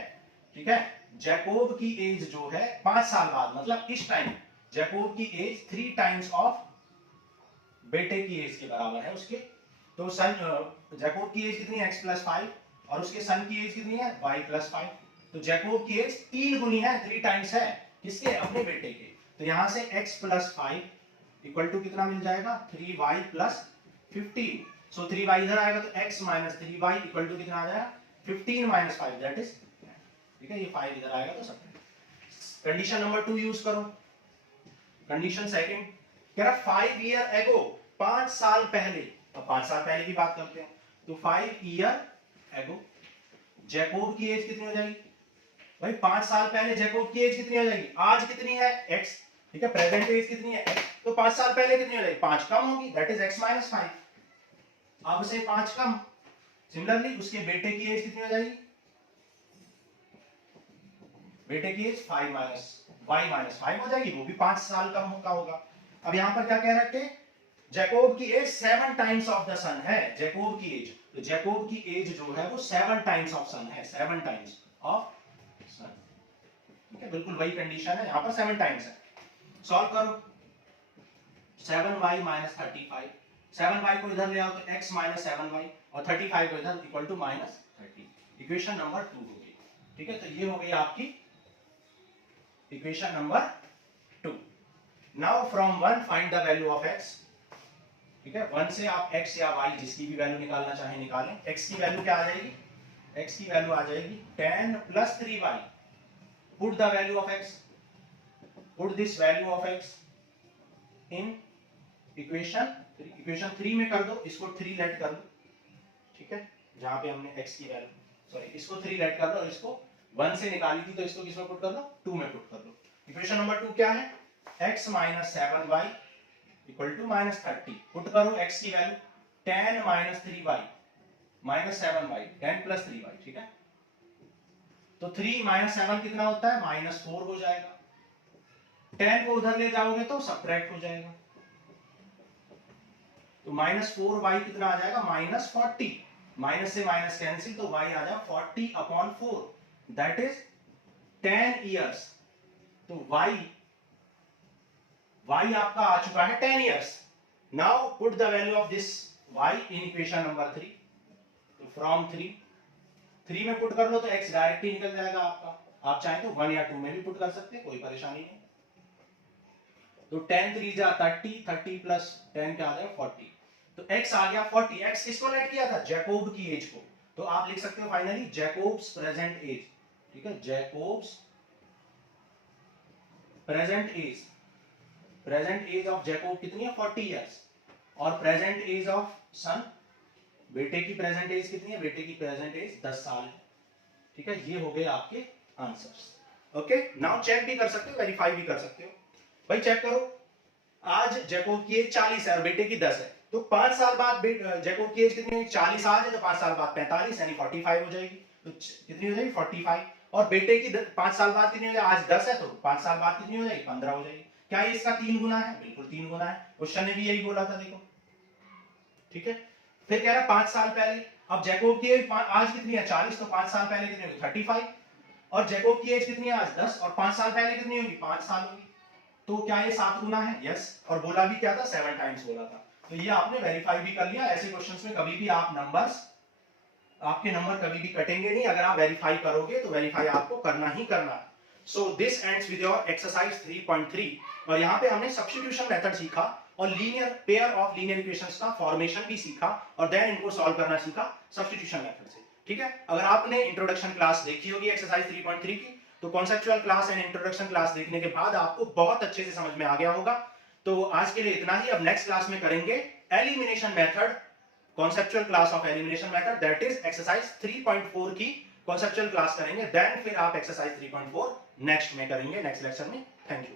ठीक है, जैकोब की एज जो है 5 साल बाद, मतलब इस टाइम जैकोब की एज 3 टाइम्स ऑफ बेटे की एज के बराबर है उसके। तो सन जैकोब की एज कितनी है x प्लस 5 और उसके सन की एज कितनी है y प्लस 5। तो जैकोब की एज 3 गुनी है, 3 टाइम्स है किसके, अपने बेटे के। तो यहां से x प्लस 5 इक्वल टू कितना मिल जाएगा 3y प्लस 15। सो 3y इधर आएगा तो x minus 3y equal to कितना आ जाएगा 15 माइनस 5, दैट इज, ठीक है, ये 5 इधर आएगा तो सब। कंडीशन नंबर 2 यूज करो। कंडीशन सेकंड कह रहा 5 ईयर एगो, 5 साल पहले। अब 5 साल पहले की बात करते हैं, तो 5 ईयर एगो जैकोब की एज कितनी हो जाएगी। भाई 5 साल पहले जैकोब की एज कितनी हो जाएगी, आज कितनी है x, ठीक है, प्रेजेंट एज कितनी है x, तो 5 साल पहले कितनी हो जाएगी 5 कम होगी, दैट इज x माइनस 5। अब से 5 कम, सिमिलरली उसके बेटे की एज कितनी हो जाएगी, बेटे की एज 5 माइनस y माइनस 5 हो जाएगी, वो भी 5 साल कम का होगा। अब यहां पर क्या कह रहे थे, जैकोब की एज 7 टाइम्स ऑफ द सन है, जैकोब की एज, तो जैकोब की एज जो है वो 7 टाइम्स ऑफ सन है, 7 टाइम्स ऑफ सन, ठीक है, बिल्कुल वही कंडीशन है, यहां पर 7 टाइम्स है। सॉल्व करो, 7y माइनस 35, 7y को इधर ले आओ तो x माइनस 7y और 35 को इधर इक्वल टू माइनस 30। इक्वेशन नंबर 2 हो गई, ठीक है, तो ये हो गई आपकी equation number 2। Now from 1 find the value of x, ठीक है, 1 से आप x या y जिसकी भी वैल्यू निकालना चाहे निकालें। x की वैल्यू क्या आ जाएगी, x की वैल्यू आ जाएगी 10 plus 3y। Put the value of x, put this value of x in equation 3 में कर दो, इसको 3 लेट कर दो, ठीक है, जहां पे हमने x की वैल्यू, सॉरी इसको 3 लेट कर दो और इसको 1 से निकाली थी तो इसको किसमें पुट कर दो 2 में पुट कर दो। इक्वेशन नंबर 2 क्या है, x minus 7y equal to minus 30। Put करो x की value 10 minus 3y minus 7y, 10 plus 3y, ठीक है, तो 3 माइनस 7 कितना होता है माइनस 4 हो जाएगा। 10 को उधर ले जाओगे तो सब्ट्रैक्ट हो जाएगा, तो माइनस 4y कितना आ जाएगा माइनस 40, माइनस से माइनस कैंसिल तो y आ जाएगा 40 अपॉन 4, दैट इज 10 इयर्स। तो y आपका आ चुका है 10 years. Now put the value of this y in equation number 3, तो फ्रॉम 3 में पुट कर लो तो x डायरेक्ट ही निकल जाएगा आपका। आप चाहे तो 1 या 2 में भी पुट कर सकते हैं, कोई परेशानी नहीं। तो 10 3 जा 30, 30 प्लस 10 क्या आ जाएगा 40, तो x आ गया 40। x किसको लेट किया था, जैकोब की एज को, तो आप लिख सकते हो फाइनली जैकोब्स प्रेजेंट एज, ठीक है, Jacob's present age, present age of Jacob कितनी है 40 इयर्स, और प्रेजेंट एज ऑफ सन, बेटे की प्रेजेंट एज कितनी है, बेटे की प्रेजेंट एज 10 साल है, ठीक है। ये हो गए आपके आंसर्स। ओके, नाउ चेक भी कर सकते हो, वेरीफाई भी कर सकते हो। भाई चेक करो, आज जैकोब की एज 40 है और बेटे की 10 है, तो 5 साल बाद जैकब की एज कितनी होगी? 40 आज है तो 5 साल बाद 45 यानी 45 हो जाएगी। तो कितनी हो जाएगी? 45। और बेटे की 5 साल बाद कितनी हो जाएगी? आज 10 है तो 5 साल बाद कितनी हो जाएगी? 15 हो जाएगी। क्या ये इसका 3 गुना है? बिल्कुल 3 गुना है। क्वेश्चन ने भी यही बोला था, देखो। ठीक है, फिर कह रहा है 5 साल पहले। अब जैकब की एज आज कितनी है? 40, तो 5 साल पहले कितनी होगी? 35। और जैकब की एज कितनी है आज? 10, और 5 साल पहले कितनी होगी? 5 साल होगी। तो क्या ये 7 गुना है? यस। और बोला भी क्या था? 7 टाइम्स बोला था। तो ये आपने वेरीफाई भी कर लिया। ऐसे क्वेश्चंस में कभी भी आपके नंबर कभी भी कटेंगे नहीं। अगर आप वेरीफाई करोगे तो वेरीफाई आपको करना ही करना है। So this ends with your exercise 3.3। और यहाँ पे हमने सब्स्टिट्यूशन मेथड सीखा और linear pair of linear equations का फॉर्मेशन भी सीखा और देन इनको सॉल्व करना सीखा सब्स्टिट्यूशन मेथड से। ठीक है, अगर आपने इंट्रोडक्शन क्लास देखी होगी एक्सरसाइज 3.3 की, तो conceptual class and introduction class देखने के बाद आपको बहुत अच्छे से समझ में आ गया होगा। तो आज के लिए इतना ही। अब नेक्स्ट क्लास में करेंगे elimination method, conceptual class of elimination method, that is exercise 3.4 की कॉन्सेप्चुअल क्लास करेंगे। देन फिर आप एक्सरसाइज 3.4 नेक्स्ट में करेंगे, नेक्स्ट लेक्चर में। Thank you.